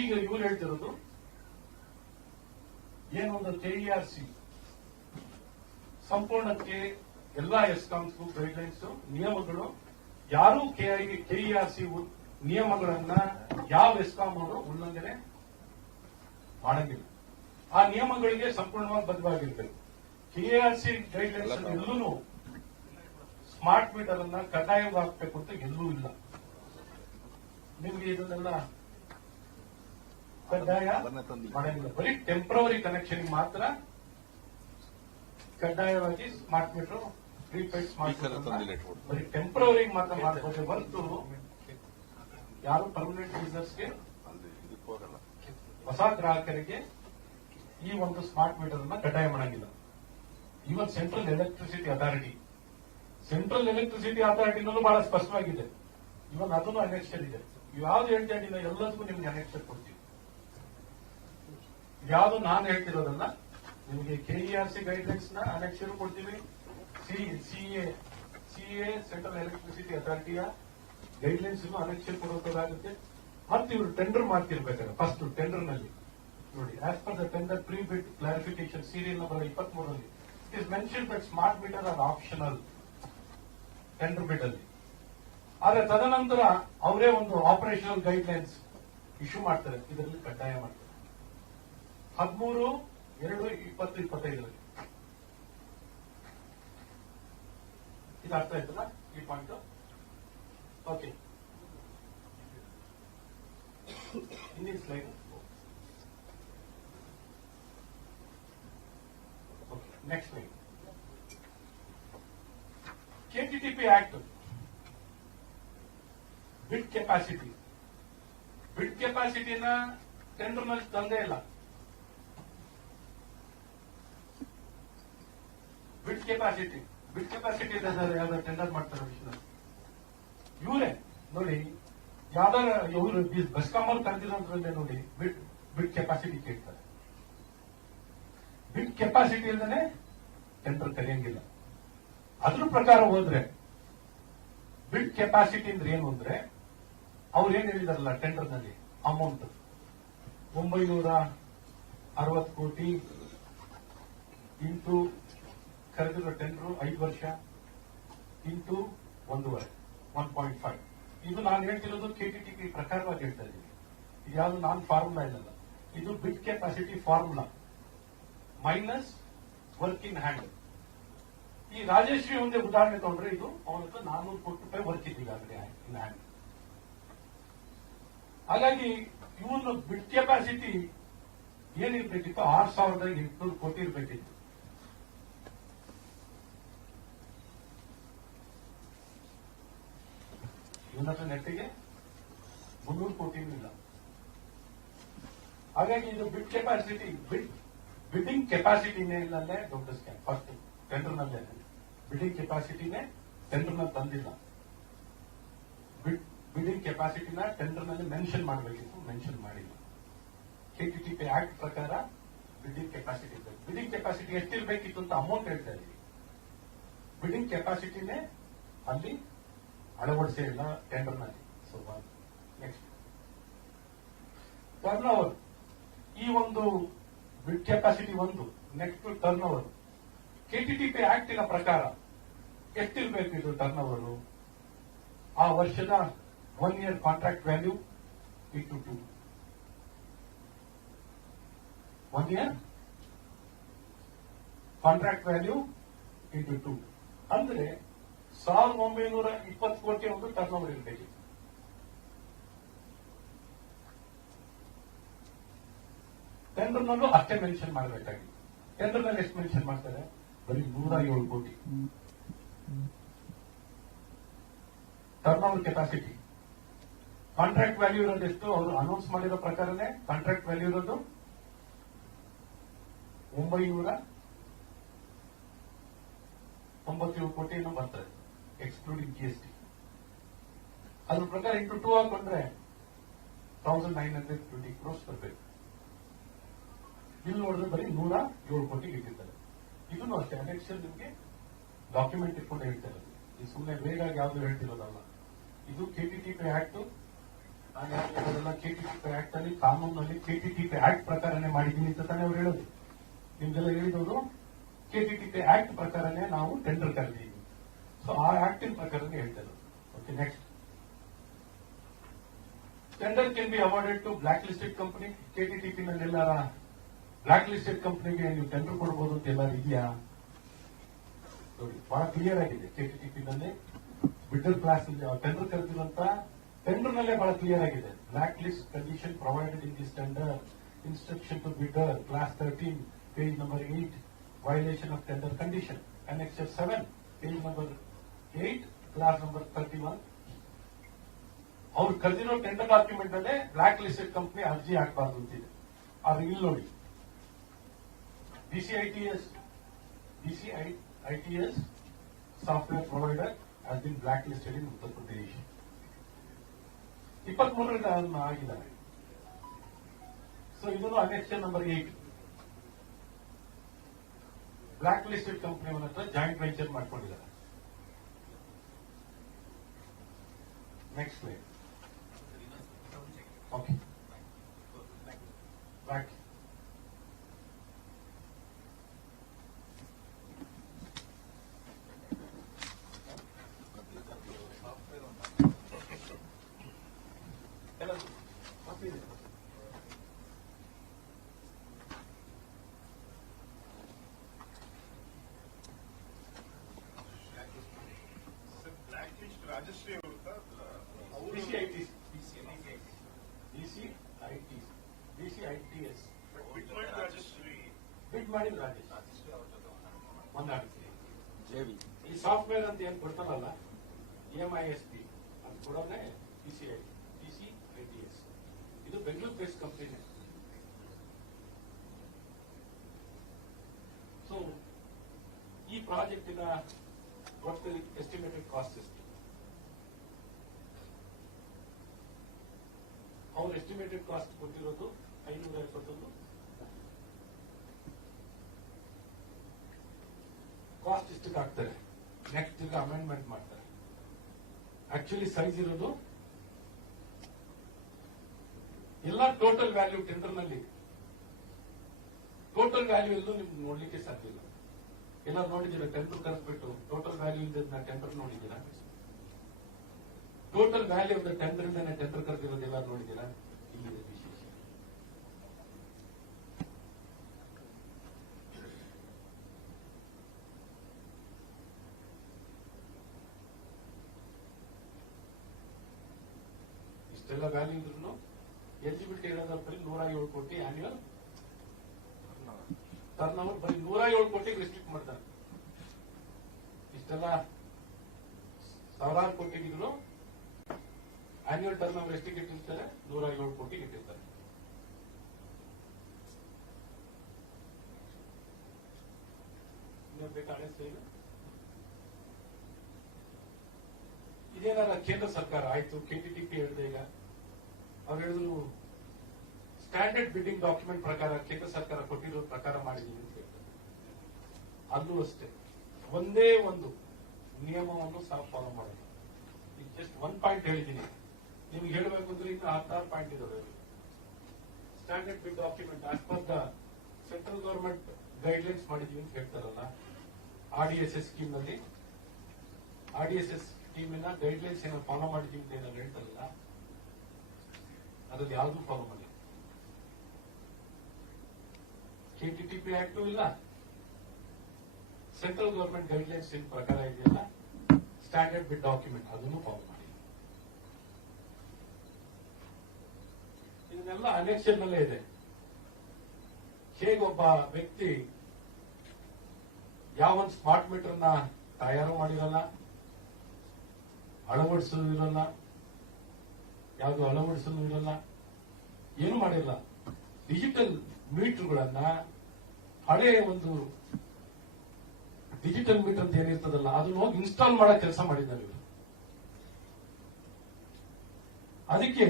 ಈಗ ಇವ್ರು ಹೇಳ್ತಿರೋದು ಏನೊಂದು ಕೆಇಆರ್ಸಿ ಸಂಪೂರ್ಣಕ್ಕೆ ಎಲ್ಲಾ ಎಸ್ಕಾಂಸ್ಗೂ ಗೈಡ್ಲೈನ್ಸ್ ನಿಯಮಗಳು, ಯಾರೂ ಕೆಇಆರ್ಸಿ ನಿಯಮಗಳನ್ನ ಯಾವ ಎಸ್ಕಾಂ ಅವರು ಉಲ್ಲಂಘನೆ ಮಾಡಂಗಿಲ್ಲ. ಆ ನಿಯಮಗಳಿಗೆ ಸಂಪೂರ್ಣವಾಗಿ ಬದ್ಧವಾಗಿರ್ಬೇಕು. ಕೆಇಆರ್ಸಿ ಗೈಡ್ಲೈನ್ಸ್ ಎಲ್ಲೂ ಸ್ಮಾರ್ಟ್ ಮೀಟರ್ ಅನ್ನ ಕಡ್ಡಾಯವಾಗಿ ಹಾಕಬೇಕು ಅಂತ ಎಲ್ಲೂ ಇಲ್ಲ. ನಿಮ್ಗೆ ಇದನ್ನೆಲ್ಲ ಕಡ್ಡಾಯ ಮಾಡಂಗಿಲ್ಲ. ಬರೀ ಟೆಂಪ್ರವರಿ ಕನೆಕ್ಷನ್ ಮಾತ್ರ ಕಡ್ಡಾಯವಾಗಿ ಸ್ಮಾರ್ಟ್ ಮೀಟರ್ ಪ್ರೀಪೇಡ್ ಸ್ಮಾರ್ಟ್ ಬರೀ ಟೆಂಪ್ರವರಿ ಮಾತ್ರ ಮಾಡಬಹುದು ಹೊರತು ಯಾರು ಪರ್ಮನೆಂಟ್ ಯೂಸರ್ಸ್ಗೆ, ಹೊಸ ಗ್ರಾಹಕರಿಗೆ ಈ ಒಂದು ಸ್ಮಾರ್ಟ್ ಮೀಟರ್ ಅನ್ನ ಕಡ್ಡಾಯ ಮಾಡಂಗಿಲ್ಲ. ಇವನ್ ಸೆಂಟ್ರಲ್ ಎಲೆಕ್ಟ್ರಿಸಿಟಿ ಅಥಾರಿಟಿನಲ್ಲೂ ಬಹಳ ಸ್ಪಷ್ಟವಾಗಿದೆ. ಇವನ್ ಅದನ್ನು ಅನೆಕ್ಷನ್ ಇದೆ. ಯಾವ್ದು ಹೇಳ್ತಾ ಇದ್ದೀನ ಎಲ್ಲದಕ್ಕೂ ನಿಮ್ಗೆ ಅನೆಕ್ಷನ್ ಕೊಡ್ತೀವಿ. ಯಾವ್ದು ನಾನು ಹೇಳ್ತಿರೋದನ್ನ ನಿಮಗೆ ಕೆಇಆರ್ಸಿ ಗೈಡ್ಲೈನ್ಸ್ ನ ಅನೆಕ್ಷನ್ ಕೊಡ್ತೀವಿ. ಸಿಎ ಸೆಂಟ್ರಲ್ ಎಲೆಕ್ಟ್ರಿಸಿಟಿ ಅಥಾರಿಟಿಯ ಗೈಡ್ಲೈನ್ಸ್ ಅನೆಕ್ಷನ್ ಕೊಡೋದಾಗುತ್ತೆ. ಮತ್ತೆ ಇವರು ಟೆಂಡರ್ ಮಾಡ್ತಿರ್ಬೇಕಾದ್ರೆ ಫಸ್ಟ್ ಟೆಂಡರ್ ನಲ್ಲಿ ನೋಡಿ, as per the tender pre bid clarification serial number 23 it is mention that smart meter are optional tender bid ಅಲ್ಲಿ. ಆದ್ರೆ ತದನಂತರ ಅವರೇ ಒಂದು ಆಪರೇಷನಲ್ ಗೈಡ್ಲೈನ್ಸ್ ಇಶ್ಯೂ ಮಾಡ್ತಾರೆ, ಇದರಲ್ಲಿ ಕಡ್ಡಾಯ ಮಾಡ್ತಾರೆ 13/2/2025 ಇದು ಅರ್ಥ ಆಯ್ತಲ್ಲ ಈ ಪಾಯಿಂಟ್? ಓಕೆ, ಹಿಂದಿನ slide. Okay, next slide. KTTP act bid ಕೆಪಾಸಿಟಿನ ಟೆಂಡರ್ ನಲ್ಲಿ ತಂದೇ ಇಲ್ಲ. ಬಿಡ್ ಕೆಪಾಸಿಟಿ ಯಾವ್ದಾರು ಟೆಂಡರ್ ಮಾಡ್ತಾರೆ ಇವರೇ ನೋಡಿ. ಯಾವ್ದಾರ ಇವರು ಬೆಸ್ಕಾಂ ಅವ್ರು ಕರೆದಿರೋದ್ರಲ್ಲೇ ನೋಡಿ ಬಿಡ್ ಕೆಪಾಸಿಟಿ ಕೇಳ್ತಾರೆ. ಬಿಡ್ ಕೆಪಾಸಿಟಿ ಇಲ್ಲದೆ ಟೆಂಡರ್ ಕರೆಯಂಗಿಲ್ಲ. ಅದ್ರ ಪ್ರಕಾರ ಹೋದ್ರೆ ಬಿಡ್ ಕೆಪಾಸಿಟಿ ಅಂದ್ರೆ ಏನು ಅಂದ್ರೆ ಅವ್ರು ಏನ್ ಹೇಳಿದಾರಲ್ಲ ಟೆಂಡರ್ ನಲ್ಲಿ ಅಮೌಂಟ್ 960 ಕೋಟಿ ಇಂಟು ಕರೆದಿರೋ ಟೆಂಡರ್ 5 ವರ್ಷ ಇಂಟು 1.5. ಇದು ನಾನು ಹೇಳ್ತಿರೋದು ಕೆಟಿಟಿಪಿ ಪ್ರಕಾರವಾಗಿ ಹೇಳ್ತಾ ಇದ್ದೀನಿ. ಇದು ಯಾವುದು ನಾನ್ ಫಾರ್ಮುಲಾ ಇಲ್ಲಲ್ಲ, ಇದು ಬಿಡ್ capacity formula minus work in hand. ಈ ರಾಜೇಶ್ರೀ ಒಂದೇ ಉದಾಹರಣೆ ತಗೊಂಡ್ರೆ ಇದು ಅವನ 400 ಕೋಟಿ ರೂಪಾಯಿ ವರ್ಕ್ ಇದೆ ಈಗಾಗಲೇ ಇನ್ ಹ್ಯಾಂಡ್. ಹಾಗಾಗಿ ಇವನು ಬಿಡ್ ಕೆಪಾಸಿಟಿ ಏನಿರ್ಬೇಕಿತ್ತು 6,800 ಕೋಟಿ ಇರ್ಬೇಕಿತ್ತು. ಇವನ ನೆಟ್ಟಿಗೆ 300 ಕೋಟಿನೂ ಇಲ್ಲ. ಹಾಗಾಗಿ ಇದು ಬಿಡ್ ಕೆಪಾಸಿಟಿ ಬಿಡ್ಡಿಂಗ್ ಕೆಪಾಸಿಟಿನೇ ಇಲ್ಲಲ್ಲೇ ದೊಡ್ಡ ಸ್ಕ್ಯಾಮ್. ಫಸ್ಟ್ ಟೆಂಡರ್ ನಲ್ಲೇ ಬಿಡ್ಡಿಂಗ್ ಕೆಪಾಸಿಟಿನೇ ಟೆಂಡರ್ ನಲ್ಲಿ ತಂದಿಲ್ಲ. ಬಿಡ್ಡಿಂಗ್ ಕೆಪಾಸಿಟಿನ ಟೆಂಡರ್ ನಲ್ಲಿ ಮೆನ್ಷನ್ ಮಾಡಬೇಕಿತ್ತು, ಮೆನ್ಷನ್ ಮಾಡಿಲ್ಲ. ಕೆಟಿಟಿಪಿ ಆಕ್ಟ್ ಪ್ರಕಾರ ಬಿಡ್ಡಿಂಗ್ ಕೆಪಾಸಿಟಿ ಇರಬೇಕು. ಬಿಡಿಂಗ್ ಕೆಪಾಸಿಟಿ ಎಷ್ಟಿರ್ಬೇಕಿತ್ತು ಅಂತ ಅಮೌಂಟ್ ಹೇಳ್ತಾ ಇದ್ದೀವಿ. ಬಿಡಿಂಗ್ ಕೆಪಾಸಿಟಿನೇ ಅಲ್ಲಿ ಅಳವಡಿಸೇ ಇಲ್ಲ ಟೆಂಡರ್ನಲ್ಲಿ. So next turnover. ಈ ಒಂದು ಬಿಡ್ ಕೆಪಾಸಿಟಿ ಒಂದು. Next turnover. ಕೆಟಿಟಿಪಿ ಆಕ್ಟಿನ ಪ್ರಕಾರ ಎಷ್ಟಿರ್ಬೇಕು ಇದು ಟರ್ನ್ ಓವರ್? ಆ ವರ್ಷದ 1 year contract value into 2. 1 year contract value into 2 ಅಂದ್ರೆ 1920 ಕೋಟಿ ಒಂದು ಟರ್ನ್ ಓವರ್ ಇರಬೇಕು. ಟೆಂಡರ್ನಲ್ಲೂ ಅಷ್ಟೇ ಮೆನ್ಷನ್ ಮಾಡಬೇಕಾಗಿದೆ. ಟೆಂಡರ್ನಲ್ಲಿ ಎಷ್ಟು ಮೆನ್ಷನ್ ಮಾಡ್ತಾರೆ? ಬರೀ 107 ಕೋಟಿ turn over capacity. Contract value ಇರೋದು ಎಷ್ಟು? ಅವರು ಅನೌನ್ಸ್ ಮಾಡಿರೋ ಪ್ರಕಾರನೇ ಕಾಂಟ್ರಾಕ್ಟ್ ವ್ಯಾಲ್ಯೂ ಇರೋದು 997 ಕೋಟಿ ಏನೋ ಬರ್ತದೆ, ಎಕ್ಸ್ಕ್ಲೂಡಿಂಗ್ GST. ಅದ್ರ ಪ್ರಕಾರ ಇಂಟು 2 ಹಾಕೊಂಡ್ರೆ 1920 crores ಬರಬೇಕು. ಇಲ್ಲಿ ನೋಡಿದ್ರೆ ಬರೀ 107 ಕೋಟಿಗೆ ಇಟ್ಟಿದ್ದಾರೆ. ಇದನ್ನು ಅಷ್ಟೇ ಅನೆಕ್ಷನ್ ನಿಮಗೆ ಡಾಕ್ಯುಮೆಂಟ್ ಇಟ್ಕೊಂಡು ಹೇಳ್ತಾರೆ. ಇದು ಸುಮ್ಮನೆ ಬೇಗಾಗಿ ಯಾವ್ದು ಹೇಳ್ತಿರೋದಲ್ಲ. ಇದು ಕೆಟಿಟಿಪಿ ಆಕ್ಟ್. ನಾನು ಯಾಕೆಲ್ಲ ಕೆಟಿಟಿಪಿ ಆಕ್ಟ್ ಅಲ್ಲಿ ಕಾನೂನಲ್ಲಿ ಕೆಟಿಟಿಪಿ ಆಕ್ಟ್ ಪ್ರಕಾರನೇ ಮಾಡಿದ್ದೀನಿ ಅಂತ ತಾನೇ ಅವ್ರು ಹೇಳೋದು. ನಿಮ್ಗೆಲ್ಲ ಹೇಳಿದವರು ಕೆಟಿಟಿಪಿ ಆಕ್ಟ್ ಪ್ರಕಾರನೇ ನಾವು ಟೆಂಡರ್ ಕರೆದಿದ್ದೀವಿ. ಸೊ ಆ ಆಕ್ಟಿನ ಪ್ರಕಾರನೇ ಹೇಳ್ತಾರೆ. Okay, next. Tender can be awarded to block listed company. KTTP ನಲ್ಲೆಲ್ಲಾರ ಬ್ಲಾಕ್ ಲಿಸ್ಟೆಡ್ ಕಂಪನಿಗೆ ನೀವು ಟೆಂಡರ್ ಕೊಡಬಹುದು ಅಂತ ಎಲ್ಲಾರು ಇದೆಯಾ? ನೋಡಿ, ಬಹಳ ಕ್ಲಿಯರ್ ಆಗಿದೆ. ಕೆಟಿಟಿಪಿ ನಲ್ಲಿ ಬಿಡ್ಡರ್ ಕ್ಲಾಸ್ ಟೆಂಡರ್ ಕರೆದಿರುವಂತ ಟೆಂಡರ್ ನಲ್ಲೇ ಬಹಳ ಕ್ಲಿಯರ್ ಆಗಿದೆ. Black list condition provided in this tender, instruction to bidder, clause 13, page number 8, violation of tender condition, annexure 7, page number 8, clause number 31. ಅವ್ರು ಕರೆದಿರೋ ಟೆಂಡರ್ ಡಾಕ್ಯುಮೆಂಟ್ ಅಲ್ಲೇ black listed company ಅರ್ಜಿ ಹಾಕಬಾರ್ದು ಅಂತಿದೆ. ಆದ್ರೆ ಇಲ್ಲಿ ನೋಡಿ, DCITS software provider has been blacklisted in Uttar Pradesh. 23ರಿಂದ ಆಗಿದ್ದಾರೆ. ಸೊ ಇದನ್ನು annexure number 8 black listed company ಹತ್ರ ಜಾಯಿಂಟ್ ವೆಂಚರ್ ಮಾಡ್ಕೊಂಡಿದ್ದಾರೆ. Next slide. Okay, back. Rajashree ಅವ್ರದ್ದು DCITS ರಾಜಶ್ರೀ ಬಿಡ್ ಮಾಡಿದ ರಾಜೇಶ್ ಒಂದಾಡ್ತೀವಿ. ಜೆವಿ ಈ ಸಾಫ್ಟ್ವೇರ್ ಅಂತ ಏನ್ ಕೊಡ್ತಾರಲ್ಲ, EMISP ಅದು ಕೊಡೋನೆ DCITS. ಇದು ಬೆಂಗಳೂರು ಬೇಸ್ಡ್ ಕಂಪನಿನೇ. ಸೊ ಈ ಪ್ರಾಜೆಕ್ಟಿನ ಒಟ್ಟು ಎಸ್ಟಿಮೇಟೆಡ್ ಕಾಸ್ಟ್ ಎಷ್ಟು? ಅವ್ರ ಎಸ್ಟಿಮೇಟೆಡ್ ಕಾಸ್ಟ್ ಕೊಟ್ಟಿರೋದು 571. ಕಾಸ್ಟ್ ಇಷ್ಟಕ್ಕೆ ಹಾಕ್ತಾರೆ. ನೆಕ್ಸ್ಟ್ ಈಗ ಅಮೆಂಡ್ಮೆಂಟ್ ಮಾಡ್ತಾರೆ. ಆಕ್ಚುಲಿ ಸೈಜ್ ಇರೋದು ಎಲ್ಲ ಟೋಟಲ್ ವ್ಯಾಲ್ಯೂ ಟೆಂಡರ್ ನಲ್ಲಿ ಟೋಟಲ್ ವ್ಯಾಲ್ಯೂ ಎಲ್ಲೂ ನಿಮ್ಗೆ ನೋಡ್ಲಿಕ್ಕೆ ಸಾಧ್ಯ ಇಲ್ಲ. ಎಲ್ಲರೂ ನೋಡಿದ್ದೀರಾ? ಟೆಂಡರ್ ಕರೆದ್ಬಿಟ್ಟು ಟೋಟಲ್ ವ್ಯಾಲ್ಯೂ ಇದ್ದದನ್ನ ಟೆಂಡರ್ ನೋಡಿದ್ದೀರಾ? Total value of the tender ಇಂದಾನೆ ಟೆಂಡರ್ ಕರೆದಿರೋದು ಎಲ್ಲರೂ ನೋಡಿದ್ದೀರಾ? ಇಲ್ಲಿದೆ ವಿಶೇಷ. ಇಷ್ಟೆಲ್ಲ ವ್ಯಾಲ್ಯೂ ಇದ್ರು ಎಲಿಜಿಬಿಲಿಟಿ ಇರೋದ್ರ ಬರೀ 107 ಕೋಟಿ ಆನ್ಯುವಲ್ ಟರ್ನ್ ಓವರ್, ಬರೀ 107 ಕೋಟಿಗೆ ರೆಸ್ಟ್ರಿಕ್ಟ್ ಮಾಡ್ತಾರೆ. ಇಷ್ಟೆಲ್ಲ ಸಾವಿರಾರು ಕೋಟಿಗಿದ್ರು ಆನ್ಯುವಲ್ ಟರ್ನ್ ಓವರ್ ಎಷ್ಟಿಗೆ ಇಟ್ಟಿರ್ತಾರೆ? 107 ಕೋಟಿಗೆ ಇಟ್ಟಿರ್ತಾರೆ. ಬೇಕಾದ್ರೆ ಸೇರಿ ಇದೇನಾರ ಕೇಂದ್ರ ಸರ್ಕಾರ ಆಯ್ತು, KTTP ಹೇಳಿದೆ. ಈಗ ಅವ್ರು ಹೇಳಿದ್ರು ಸ್ಟ್ಯಾಂಡರ್ಡ್ ಬಿಡ್ಡಿಂಗ್ ಡಾಕ್ಯುಮೆಂಟ್ ಪ್ರಕಾರ ಕೇಂದ್ರ ಸರ್ಕಾರ ಕೊಟ್ಟಿರೋ ಪ್ರಕಾರ ಮಾಡಿದೀವಿ ಅಂತ ಹೇಳ್ತಾರೆ. ಅಲ್ಲೂ ಅಷ್ಟೇ ಒಂದೇ ಒಂದು ನಿಯಮವನ್ನು ಸಹ ಫಾಲೋ ಮಾಡೋದು. ಈಗ ಜಸ್ಟ್ 1 ಪಾಯಿಂಟ್ ಹೇಳಿದ್ದೀನಿ, ನಿಮ್ಗೆ ಹೇಳಬೇಕು ಅಂದ್ರೆ ಇನ್ನು 16 ಪಾಯಿಂಟ್ ಇದಾವೆ. ಸ್ಟ್ಯಾಂಡರ್ಡ್ ಬಿಡ್ document as per the central government guidelines ಮಾಡಿದೀವಿ ಅಂತ ಹೇಳ್ತಾರಲ್ಲ, RDSS ಸ್ಕೀಮ್ ನಲ್ಲಿ RDSS ಸ್ಕೀಮಿನ ಗೈಡ್ಲೈನ್ಸ್ ಏನೋ ಫಾಲೋ ಮಾಡಿದೀವಿ ಅಂತ ಏನಾದ್ರು ಹೇಳ್ತಾರಲ್ಲ, ಅದ್ರಲ್ಲಿ ಯಾವ್ದು ಫಾಲೋ ಮಾಡಿ. KTTP ಆಕ್ಟು ಇಲ್ಲ, ಸೆಂಟ್ರಲ್ ಗವರ್ಮೆಂಟ್ ಗೈಡ್ಲೈನ್ಸ್ ಏನ್ ಪ್ರಕಾರ ಇದೆಯಲ್ಲ ಸ್ಟ್ಯಾಂಡರ್ಡ್ ಬಿಡ್ ಡಾಕ್ಯುಮೆಂಟ್ ಅದನ್ನು ಫಾಲೋ ಮಾಡಿ. ಇದನ್ನೆಲ್ಲ ಅನೆಕ್ಷನ್ ನಲ್ಲೇ ಇದೆ. ಹೇಗೊಬ್ಬ ವ್ಯಕ್ತಿ ಯಾವೊಂದು ಸ್ಮಾರ್ಟ್ ಮೀಟರ್ ನ ತಯಾರು ಮಾಡಿರಲ್ಲ, ಅಳವಡಿಸಲು ಇರಲ್ಲ, ಯಾವುದು ಅಳವಡಿಸಲು ಇರಲ್ಲ, ಏನು ಮಾಡಿಲ್ಲ, ಡಿಜಿಟಲ್ ಮೀಟರ್ಗಳನ್ನ ಹಳೆಯ ಒಂದು ಡಿಜಿಟಲ್ ಮೀಟರ್ ಅಂತ ಏನಿರ್ತದಲ್ಲ ಅದನ್ನ ಹೋಗಿ ಇನ್ಸ್ಟಾಲ್ ಮಾಡೋ ಕೆಲಸ ಮಾಡಿದ್ದಾರೆ ಇವರು. ಅದಕ್ಕೆ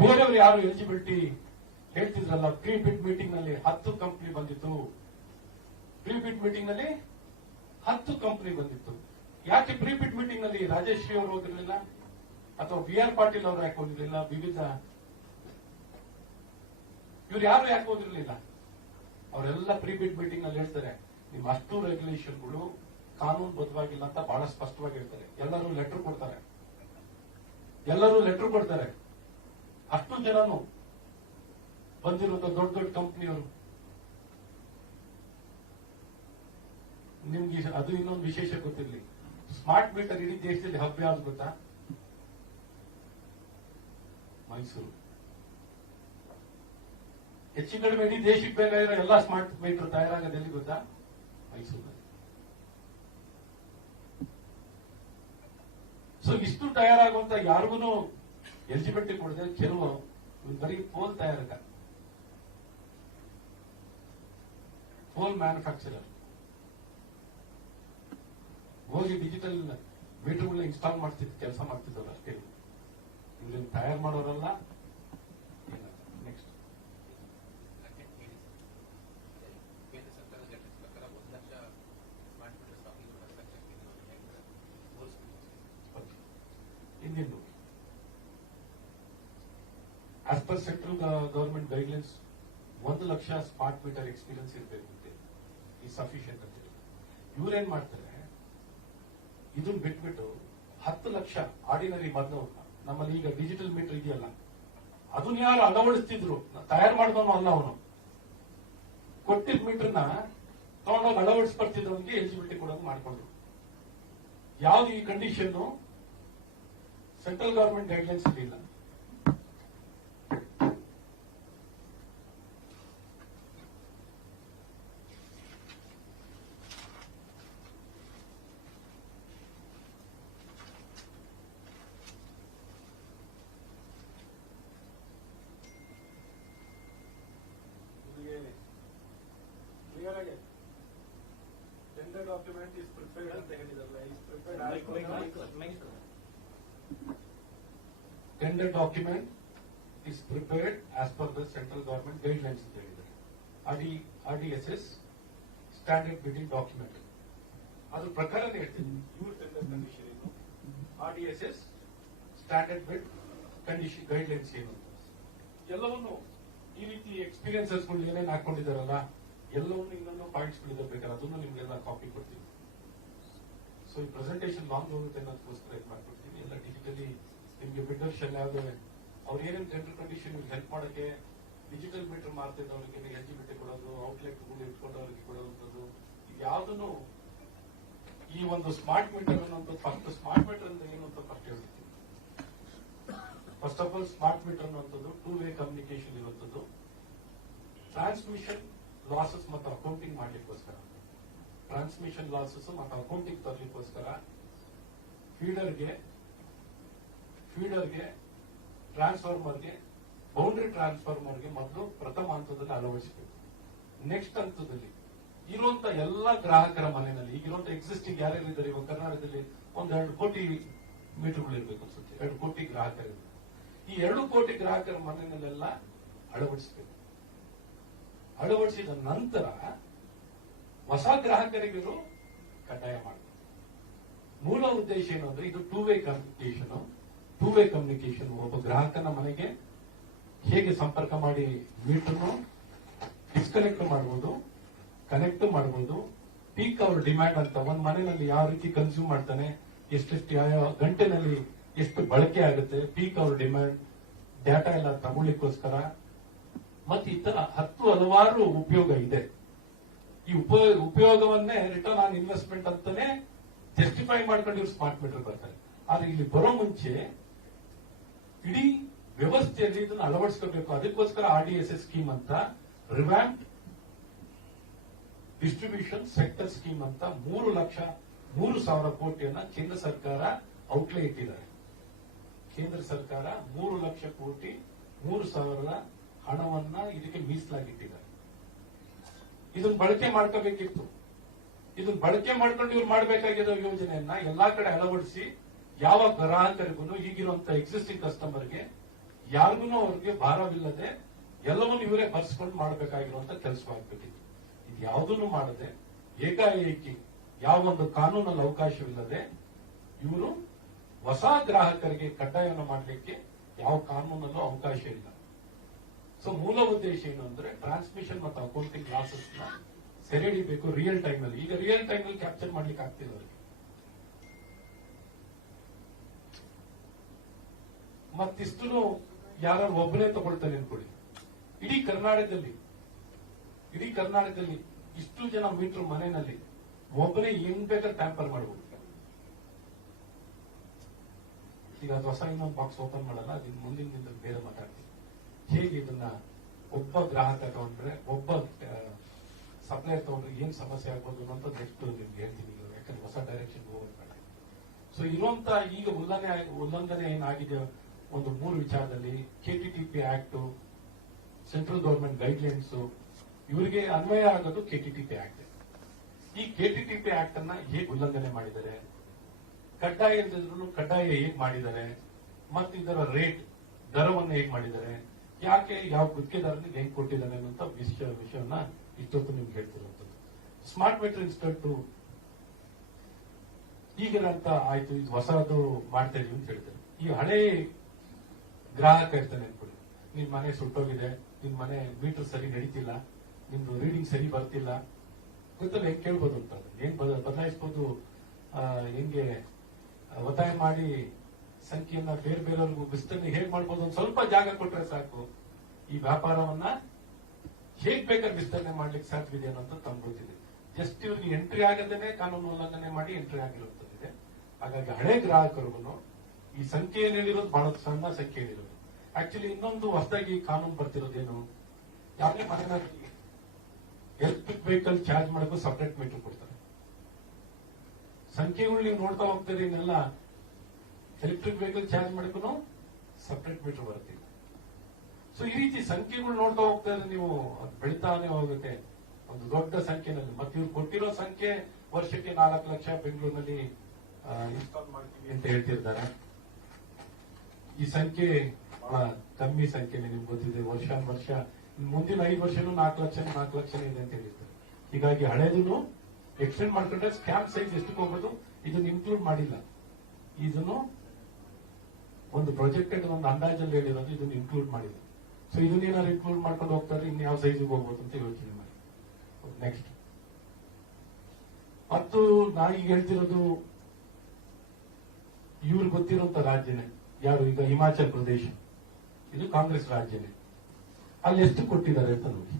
ಬೇರೆಯವರು ಯಾರು ಎಲಿಜಿಬಿಲಿಟಿ ಹೇಳ್ತಿದ್ರಲ್ಲ, ಪ್ರೀ ಬಿಡ್ ಮೀಟಿಂಗ್ ನಲ್ಲಿ 10 ಕಂಪನಿ ಬಂದಿತ್ತು, ಪ್ರೀ ಬಿಡ್ ಮೀಟಿಂಗ್ ನಲ್ಲಿ 10 ಕಂಪನಿ ಬಂದಿತ್ತು. ಯಾಕೆ ಪ್ರೀ ಬಿಡ್ ಮೀಟಿಂಗ್ ನಲ್ಲಿ ರಾಜೇಶ್ರೀ ಅವರು ಹೋಗಿರ್ಲಿಲ್ಲ ಅಥವಾ BR ಪಾಟೀಲ್ ಅವರು ಯಾಕೆ ಹೋಗಿರ್ಲಿಲ್ಲ, ವಿವಿಧ ಇವ್ರು ಯಾರು ಯಾಕೆ ಹೋಗಿರ್ಲಿಲ್ಲ? ಅವರೆಲ್ಲ ಪ್ರೀ ಬಿಡ್ ಮೀಟಿಂಗ್ ನಲ್ಲಿ ಹೇಳ್ತಾರೆ, ನಿಮ್ಮ ಅಷ್ಟು ರೆಗ್ಯುಲೇಷನ್ಗಳು ಕಾನೂನು ಬದ್ಧವಾಗಿಲ್ಲ ಅಂತ ಬಹಳ ಸ್ಪಷ್ಟವಾಗಿ ಹೇಳ್ತಾರೆ. ಎಲ್ಲರೂ ಲೆಟರ್ ಕೊಡ್ತಾರೆ. ಅಷ್ಟು ಜನನು ಬಂದಿರುವಂತ ದೊಡ್ಡ ದೊಡ್ಡ ಕಂಪನಿಯವರು. ನಿಮ್ಗೆ ಅದು ಇನ್ನೊಂದು ವಿಶೇಷ ಗೊತ್ತಿರಲಿ, ಸ್ಮಾರ್ಟ್ ಮೀಟರ್ ಇಡೀ ದೇಶದಲ್ಲಿ ಹಬ್ ಯಾವ್ದು ಗೊತ್ತಾ? ಮೈಸೂರು. ಹೆಚ್ಚು ಕಡಿಮೆ ಇಡೀ ದೇಶಕ್ಕೆ ಬೇಕಾಗಿರೋ ಎಲ್ಲಾ ಸ್ಮಾರ್ಟ್ ಮೀಟರ್ ತಯಾರಾಗೋದು ಎಲ್ಲಿ ಗೊತ್ತಾ? ಮೈಸೂರಲ್ಲಿ. ಸೊ ಇಷ್ಟು ತಯಾರಾಗುವಂತ ಯಾರಿಗೂ ಎಲಿಜಿಬಿಲಿಟಿ ಕೊಡದೆ ಕೆಲವು ಬರೀ ಪೋಲ್ ತಯಾರಕ, ಪೋಲ್ ಮ್ಯಾನುಫ್ಯಾಕ್ಚರರ್ ಹೋಗಿ ಡಿಜಿಟಲ್ ಮೀಟರ್ಗಳನ್ನ ಇನ್ಸ್ಟಾಲ್ ಕೆಲಸ ಮಾಡ್ತಿದ್ದವ್ರು ಅಷ್ಟೇ. ಇವ್ರೇನು ತಯಾರು ಮಾಡೋರಲ್ಲ. ನೆಕ್ಸ್ಟ್ ಕೇಂದ್ರ ಸರ್ಕಾರದ ಗೈಡ್ಲೈನ್ಸ್ ಪ್ರಕಾರ 1 ಲಕ್ಷ ಸ್ಮಾರ್ಟ್ ಮೀಟರ್ ಸ್ಥಾಪನೆ ಇನ್ನೇನು as per central government guidelines 1 lakh smart meter experience ಇರಬೇಕು ಅಂತ ಈ ಸಫಿಷಿಯಂಟ್ ಅಂತ ಹೇಳಿ. ಇವ್ರೇನ್ ಮಾಡ್ತಾರೆ, ಇದನ್ನ ಬಿಟ್ಬಿಟ್ಟು 10 ಲಕ್ಷ ಆರ್ಡಿನರಿ ಮೊದಲು ನಮ್ಮಲ್ಲಿ ಈಗ ಡಿಜಿಟಲ್ ಮೀಟರ್ ಇದೆಯಲ್ಲ ಅದನ್ನ ಯಾರು ಅಳವಡಿಸ್ತಿದ್ರು, ತಯಾರು ಮಾಡಿದವನು ಅಲ್ಲ ಅವನು, ಕೊಟ್ಟಿದ್ದ ಮೀಟರ್ನ ತಗೊಂಡೋಗಿ ಅಳವಡಿಸ್ಬರ್ತಿದ್ದವನಿಗೆ ಎಲಿಜಿಬಿಲಿಟಿ ಕೊಡೋದು ಮಾಡ್ಕೊಂಡ್ರು. ಯಾವ್ದು ಈ ಕಂಡೀಷನ್ ಸೆಂಟ್ರಲ್ ಗವರ್ಮೆಂಟ್ ಗೈಡ್ಲೈನ್ಸ್ ಇಲ್ಲ. Tender document is prepared ಅಂತ ಹೇಳಿದ್ರಲ್ಲ, is prepared as per the tender document is prepared as per the central government guidelines ಅಂತ ಹೇಳಿದ್ದಾರೆ. RDSS ಸ್ಟ್ಯಾಂಡರ್ಡ್ ಬಿಡ್ಡಿಂಗ್ ಡಾಕ್ಯುಮೆಂಟ್ ಅದ್ರ ಪ್ರಕಾರನೇ ಹೇಳ್ತೀನಿ. ಇವ್ರ ಟೆಂಡರ್ ಕಂಡೀಷನ್ ಏನು, RDSS ಸ್ಟ್ಯಾಂಡರ್ಡ್ ಬಿಡ್ ಕಂಡೀಷನ್ ಗೈಡ್ಲೈನ್ಸ್ ಏನು ಅಂತ ಎಲ್ಲವನ್ನು ಈ ರೀತಿ ಎಕ್ಸ್ಪೀರಿಯನ್ಸಸ್ಗಳು ಏನೇನು ಹಾಕೊಂಡಿದಾರಲ್ಲ ಎಲ್ಲವನ್ನು ಇನ್ನೊಂದು ಪಾಯಿಂಟ್ಸ್ ಬೇಕಾದ್ರೆ ಅದನ್ನು ನಿಮ್ಗೆಲ್ಲ ಕಾಪಿ ಕೊಡ್ತೀವಿ. ಸೊ ಈ ಪ್ರೆಸೆಂಟೇಷನ್ ಲಾಂಗ್ ಹೋಗುತ್ತೆ ಅನ್ನೋದಕ್ಕೋಸ್ಕರ ಇದು ಮಾಡ್ಕೊಡ್ತೀವಿ. ಎಲ್ಲ ಡಿಜಿಟಲಿ ನಿಮ್ಗೆ ಬಿಡ್ಡರ್ಸ್ ಎಲ್ಲ ಯಾವ್ದು ಅವ್ರು ಏನೇನು ಟೆಂಡರ್ ಕಂಡೀಷನ್ ಹೆಲ್ಪ್ ಮಾಡೋಕ್ಕೆ ಡಿಜಿಟಲ್ ಮೀಟರ್ ಮಾಡ್ತಿದ್ದವರಿಗೆ ಎಲಿಜಿಬಿಲಿಟಿ ಕೊಡೋದು, ಔಟ್ಲೆಟ್ ಇಟ್ಕೊಂಡವ್ರಿಗೆ ಕೊಡೋದು, ಇದು ಯಾವ್ದನ್ನು ಈ ಒಂದು ಸ್ಮಾರ್ಟ್ ಮೀಟರ್ ಅನ್ನೋದು ಫಸ್ಟ್ ಸ್ಮಾರ್ಟ್ ಮೀಟರ್ ಅಂದ್ರೆ ಏನು ಅಂತ ಫಸ್ಟ್ ಹೇಳ್ತೀವಿ. First of all smart meter ಅನ್ನುವಂಥದ್ದು 2-ವೇ ಕಮ್ಯುನಿಕೇಶನ್ ಇರುವಂಥದ್ದು, ಟ್ರಾನ್ಸ್ಮಿಷನ್ ಲಾಸಸ್ ಮತ್ತು ಅಕೌಂಟಿಂಗ್ ಮಾಡ್ಲಿಕ್ಕೋಸ್ಕರ, ಟ್ರಾನ್ಸ್ಮಿಷನ್ ಲಾಸಸ್ ಮತ್ತು ಅಕೌಂಟಿಂಗ್ ತರಲಿಕ್ಕೋಸ್ಕರ ಫೀಡರ್ಗೆ ಟ್ರಾನ್ಸ್ಫಾರ್ಮರ್ಗೆ ಬೌಂಡ್ರಿ ಟ್ರಾನ್ಸ್ಫಾರ್ಮರ್ಗೆ ಮೊದಲು ಪ್ರಥಮ ಹಂತದಲ್ಲಿ ಅಳವಡಿಸಬೇಕು. ನೆಕ್ಸ್ಟ್ ಹಂತದಲ್ಲಿ ಇರುವಂತ ಎಲ್ಲಾ ಗ್ರಾಹಕರ ಮನೆಯಲ್ಲಿ ಈಗಿರುವಂತ ಎಕ್ಸಿಸ್ಟಿಂಗ್ ಯಾರ್ಯಾರಿದ್ದಾರೆ ಇವಾಗ ಕರ್ನಾಟಕದಲ್ಲಿ ಒಂದು 2 ಕೋಟಿ ಮೀಟರ್ಗಳು ಇರಬೇಕು ಅನ್ಸುತ್ತೆ. 2 ಕೋಟಿ ಗ್ರಾಹಕರಿದ್ದಾರೆ. ಈ 2 ಕೋಟಿ ಗ್ರಾಹಕರ ಮನೆಯಲ್ಲೆಲ್ಲ ಅಳವಡಿಸಬೇಕು. ಅಳವಡಿಸಿದ ನಂತರ ಹೊಸ ಗ್ರಾಹಕರಿಗೂ ಕಡ್ಡಾಯ ಮಾಡಬೇಕು. ಮೂಲ ಉದ್ದೇಶ ಏನು ಅಂದ್ರೆ ಇದು ಟೂ ವೇ ಕಮ್ಯುನಿಕೇಶನ್. ಒಬ್ಬ ಗ್ರಾಹಕನ ಮನೆಗೆ ಹೇಗೆ ಸಂಪರ್ಕ ಮಾಡಿ ಮೀಟರ್ನು ಡಿಸ್ಕನೆಕ್ಟ್ ಮಾಡಬಹುದು, ಕನೆಕ್ಟ್ ಮಾಡಬಹುದು. ಪೀಕ್ ಅವರ್ ಡಿಮ್ಯಾಂಡ್ ಅಂತ ಒಂದ್ ಮನೆಯಲ್ಲಿ ಯಾವ ರೀತಿ ಕನ್ಸ್ಯೂಮ್ ಮಾಡ್ತಾನೆ, ಎಷ್ಟೆಷ್ಟು ಯಾವ ಗಂಟೆನಲ್ಲಿ ಎಷ್ಟು ಬಳಕೆ ಆಗುತ್ತೆ, ಪೀಕ್ ಅವರ್ ಡಿಮ್ಯಾಂಡ್ ಡಾಟಾ ಎಲ್ಲ ತಗೊಳ್ಳಿಕ್ಕೋಸ್ಕರ ಮತ್ತೆ ಈ ತರ ಹಲವಾರು ಉಪಯೋಗ ಇದೆ. ಈ ಉಪಯೋಗವನ್ನೇ ರಿಟರ್ನ್ ಆನ್ ಇನ್ವೆಸ್ಟ್ಮೆಂಟ್ ಅಂತಾನೆ ಜಸ್ಟಿಫೈ ಮಾಡ್ಕೊಂಡು ಇವ್ರು ಸ್ಮಾರ್ಟ್ ಮೀಟರ್ ಬರ್ತಾರೆ. ಆದ್ರೆ ಇಲ್ಲಿ ಬರೋ ಮುಂಚೆ ಇಡೀ ವ್ಯವಸ್ಥೆಯಲ್ಲಿ ಇದನ್ನು ಅಳವಡಿಸ್ಕೋಬೇಕು. ಅದಕ್ಕೋಸ್ಕರ RDSS ಸ್ಕೀಮ್ ಅಂತ ರಿವ್ಯಾಂಪ್ ಡಿಸ್ಟ್ರಿಬ್ಯೂಷನ್ ಸೆಕ್ಟರ್ ಸ್ಕೀಮ್ ಅಂತ 3,00,000 ಕೋಟಿಯನ್ನ ಕೇಂದ್ರ ಸರ್ಕಾರ ಔಟ್ಲೇ ಇಟ್ಟಿದ್ದಾರೆ. ಕೇಂದ್ರ ಸರ್ಕಾರ 3,00,000 ಕೋಟಿ 3,000 ಹಣವನ್ನ ಇದಕ್ಕೆ ಮೀಸಲಾಗಿಟ್ಟಿದ್ದಾರೆ. ಇದನ್ನ ಬಳಕೆ ಮಾಡ್ಕೋಬೇಕಿತ್ತು. ಇದನ್ನ ಬಳಕೆ ಮಾಡ್ಕೊಂಡು ಇವ್ರು ಮಾಡಬೇಕಾಗಿರೋ ಯೋಜನೆಯನ್ನ ಎಲ್ಲಾ ಕಡೆ ಅಳವಡಿಸಿ ಯಾವ ಗ್ರಾಹಕರಿಗೂ ಈಗಿರುವಂತ ಎಕ್ಸಿಸ್ಟಿಂಗ್ ಕಸ್ಟಮರ್ಗೆ ಯಾರಿಗೂ ಅವ್ರಿಗೆ ಭಾರವಿಲ್ಲದೆ ಎಲ್ಲವನ್ನೂ ಇವರೇ ಬರ್ಸ್ಕೊಂಡು ಮಾಡಬೇಕಾಗಿರುವಂತ ಕೆಲಸವಾಗಬೇಕಿತ್ತು. ಇದು ಯಾವುದನ್ನು ಮಾಡದೆ ಏಕಾಏಕಿ ಯಾವ ಒಂದು ಕಾನೂನಲ್ಲಿ ಅವಕಾಶವಿಲ್ಲದೆ ಇವರು ಹೊಸ ಗ್ರಾಹಕರಿಗೆ ಕಡ್ಡಾಯವನ್ನು ಮಾಡಲಿಕ್ಕೆ ಯಾವ ಕಾನೂನಲ್ಲೂ ಅವಕಾಶ ಇಲ್ಲ. ಸೊ ಮೂಲ ಉದ್ದೇಶ ಏನು ಅಂದ್ರೆ ಟ್ರಾನ್ಸ್ಮಿಷನ್ ಮತ್ತು ಅಕೌಂಟಿಂಗ್ ಲಾಸಸ್ ನ ಸೆರೆ ಹಿಡಿಬೇಕು ರಿಯಲ್ ಟೈಮ್ ಅಲ್ಲಿ. ಈಗ ರಿಯಲ್ ಟೈಮ್ ಅಲ್ಲಿ ಕ್ಯಾಪ್ಚರ್ ಮಾಡ್ಲಿಕ್ಕೆ ಆಗ್ತಿಲ್ಲ ಅವರಿಗೆ. ಮತ್ತಿಷ್ಟು ಯಾರು ಒಬ್ಬನೇ ತಗೊಳ್ತಾನೆ ಅನ್ಕೊಳ್ಳಿ, ಇಡೀ ಕರ್ನಾಟಕದಲ್ಲಿ ಇಷ್ಟು ಜನ ಮೀಟರ್ ಮನೆಯಲ್ಲಿ ಒಬ್ಬನೇ ಹೆಂಗ್ ಬೇಕಾದ್ರೆ ಟ್ಯಾಂಪರ್ ಮಾಡಬಹುದು. ಈಗ ಅದು ಹೊಸ ಇನ್ನೊಂದು ಬಾಕ್ಸ್ ಓಪನ್ ಮಾಡಲ್ಲ, ಅದನ್ನ ಮುಂದಿನ ದಿನದಲ್ಲಿ ಬೇರೆ ಮಾತಾಡ್ತೀವಿ. ಹೇಗೆ ಇದನ್ನ ಒಬ್ಬ ಗ್ರಾಹಕ ತಗೊಂಡ್ರೆ ಒಬ್ಬ ಸಪ್ಲೈಯರ್ ತಗೊಂಡ್ರೆ ಏನ್ ಸಮಸ್ಯೆ ಆಗ್ಬೋದು ಅನ್ನೋಂಥ ನೆಕ್ಸ್ಟ್ ನಿಮ್ಗೆ ಹೇಳ್ತೀನಿ. ಯಾಕಂದ್ರೆ ಹೊಸ ಡೈರೆಕ್ಷನ್ ಹೋಗ್ಬೇಕು. ಸೊ ಇರುವಂತ ಈಗ ಉಲ್ಲಂಘನೆ ಏನಾಗಿದೆ ಒಂದು 3 ವಿಚಾರದಲ್ಲಿ KTTP act, central government guidelines ಇವರಿಗೆ ಅನ್ವಯ ಆಗೋದು KTTP ಆಕ್ಟ್. ಈ KTTP ಆಕ್ಟ್ ಅನ್ನ ಹೇಗೆ ಉಲ್ಲಂಘನೆ ಮಾಡಿದ್ದಾರೆ, ಕಡ್ಡಾಯ ಇಲ್ಲದಿದ್ರು ಕಡ್ಡಾಯ ಹೇಗೆ ಮಾಡಿದ್ದಾರೆ, ಮತ್ತು ಇದರ ರೇಟ್ ದರವನ್ನು ಹೇಗೆ ಮಾಡಿದ್ದಾರೆ, ಯಾಕೆ ಯಾವ ಗುತ್ತಿಗೆದಾರನಿಗೆ ಹೆಂಗ್ ಕೊಟ್ಟಿದ್ದಾನೆ ಅನ್ನೋಂಥ ವಿಷಯವನ್ನ ಇಷ್ಟೊತ್ತು ನಿಮ್ಗೆ ಹೇಳ್ತಿರುವಂತದ್ದು. ಸ್ಮಾರ್ಟ್ ಮೀಟರ್ ಇನ್ಸ್ಪೆಕ್ಟರ್ ಈಗಿರಂತ ಆಯ್ತು, ಇದು ಹೊಸದು ಮಾಡ್ತಾ ಇದೀವಿ ಅಂತ ಹೇಳ್ತಾರೆ. ಈ ಹಳೆ ಗ್ರಾಹಕ ಇರ್ತಾನೆ ಅನ್ಕೊಳ್ಳಿ, ನಿಮ್ ಮನೆ ಸುಟ್ಟೋಗಿದೆ, ನಿಮ್ ಮನೆ ಮೀಟರ್ ಸರಿ ನಡೀತಿಲ್ಲ, ನಿಮ್ದು ರೀಡಿಂಗ್ ಸರಿ ಬರ್ತಿಲ್ಲ, ಗೊತ್ತಲ್ಲ ಹೆಂಗ್ ಕೇಳ್ಬೋದು ಅಂತ. ಹೆಂಗ್ ಬದಲಾಯಿಸಬಹುದು, ಹೆಂಗೆ ಒತ್ತಾಯ ಮಾಡಿ ಸಂಖ್ಯೆಯನ್ನ ಬೇರೆಯವ್ರಿಗೂ ವಿಸ್ತರಣೆ ಹೇಗ್ ಮಾಡ್ಬೋದು, ಒಂದು ಸ್ವಲ್ಪ ಜಾಗ ಕೊಟ್ರೆ ಸಾಕು ಈ ವ್ಯಾಪಾರವನ್ನ ಹೇಗ್ ಬೇಕಾದ್ರೆ ವಿಸ್ತರಣೆ ಮಾಡ್ಲಿಕ್ಕೆ ಸಾಧ್ಯವಿದೆ ಅನ್ನೋದು ತಮ್ಗೆ ಗೊತ್ತಿದೆ. ಜಸ್ಟ್ ಇವ್ರಿಗೆ ಎಂಟ್ರಿ ಆಗದೇನೆ ಕಾನೂನು ಉಲ್ಲಂಘನೆ ಮಾಡಿ ಎಂಟ್ರಿ ಆಗಿರುತ್ತದೆ. ಹಾಗಾಗಿ ಹಳೆ ಗ್ರಾಹಕರಿಗೂ ಈ ಸಂಖ್ಯೆ ಏನಿರೋದು ಬಹಳ ಸಣ್ಣ ಸಂಖ್ಯೆ ಏನಿರೋದು. ಆಕ್ಚುಲಿ ಇನ್ನೊಂದು ಹೊಸದಾಗಿ ಕಾನೂನು ಬರ್ತಿರೋದೇನು, ಯಾವುದೇ ಮನೆಯಲ್ಲಿ ಎಲೆಕ್ಟ್ರಿಕ್ ವೆಹಿಕಲ್ ಚಾರ್ಜ್ ಮಾಡೋಕ್ಕೂ ಸಪರೇಟ್ ಮೀಟರ್ ಕೊಡ್ತಾರೆ. ಸಂಖ್ಯೆಗಳು ನೀವು ನೋಡ್ತಾ ಹೋಗ್ತಾರೆ, ಇನ್ನೆಲ್ಲ ಎಲೆಕ್ಟ್ರಿಕ್ ವೆಹಿಕಲ್ ಚಾರ್ಜ್ ಮಾಡೋಕ್ಕೂ ಸಪರೇಟ್ ಮೀಟರ್ ಬರ್ತಿಲ್ಲ. ಸೊ ಈ ರೀತಿ ಸಂಖ್ಯೆಗಳು ನೋಡ್ತಾ ಹೋಗ್ತಾ ಇದ್ರೆ ನೀವು ಬೆಳಿತಾನೆ ಹೋಗುತ್ತೆ ಒಂದು ದೊಡ್ಡ ಸಂಖ್ಯೆನಲ್ಲಿ. ಮತ್ತೆ ಇವ್ರು ಕೊಟ್ಟಿರೋ ಸಂಖ್ಯೆ ವರ್ಷಕ್ಕೆ 4 ಲಕ್ಷ ಬೆಂಗಳೂರಿನಲ್ಲಿ ಇನ್ಸ್ಟಾಲ್ ಮಾಡ್ತೀವಿ ಅಂತ ಹೇಳ್ತಿರ್ತಾರೆ. ಈ ಸಂಖ್ಯೆ ಬಹಳ ಕಮ್ಮಿ ಸಂಖ್ಯೆನೇ, ನಿಮ್ಗೆ ಗೊತ್ತಿದೆ. ವರ್ಷ ಮುಂದಿನ 5 ವರ್ಷನೂ 4 ಲಕ್ಷನೇ ಇದೆ ಅಂತ ಹೇಳಿರ್ತಾರೆ. ಹೀಗಾಗಿ ಹಳೇದನ್ನು ಎಕ್ಸ್ಟೆಂಡ್ ಮಾಡ್ಕೊಂಡ್ರೆ ಸ್ಕ್ಯಾಮ್ ಸೈಜ್ ಎಷ್ಟಕ್ಕೆ ಹೋಗೋದು ಇದನ್ನ ಇನ್ಕ್ಲೂಡ್ ಮಾಡಿಲ್ಲ. ಇದನ್ನು ಒಂದು ಪ್ರೊಜೆಕ್ಟೆಡ್ ಒಂದು ಅಂದಾಜಲ್ಲಿ ಹೇಳಿರೋದು, ಇದನ್ನು ಇನ್ಕ್ಲೂಡ್ ಮಾಡಿಲ್ಲ. ಸೊ ಇದನ್ನೇನಾದ್ರು ಇನ್ಕ್ಲೂಡ್ ಮಾಡ್ಕೊಂಡು ಹೋಗ್ತಾರೆ, ಇನ್ನು ಯಾವ ಸೈಜಿಗೆ ಹೋಗ್ಬೋದು ಅಂತ ಯೋಚನೆ ಮಾಡಿ. ನೆಕ್ಸ್ಟ್ ಮತ್ತು ನಾನು ಈಗ ಹೇಳ್ತಿರೋದು ಇವ್ರಿಗೆ ಗೊತ್ತಿರುವಂತ ರಾಜ್ಯನೇ ಯಾರು, ಈಗ ಹಿಮಾಚಲ್ ಪ್ರದೇಶ, ಇದು ಕಾಂಗ್ರೆಸ್ ರಾಜ್ಯನೇ. ಅಲ್ಲಿ ಎಷ್ಟು ಕೊಟ್ಟಿದ್ದಾರೆ ಅಂತ ನೋಡಿ.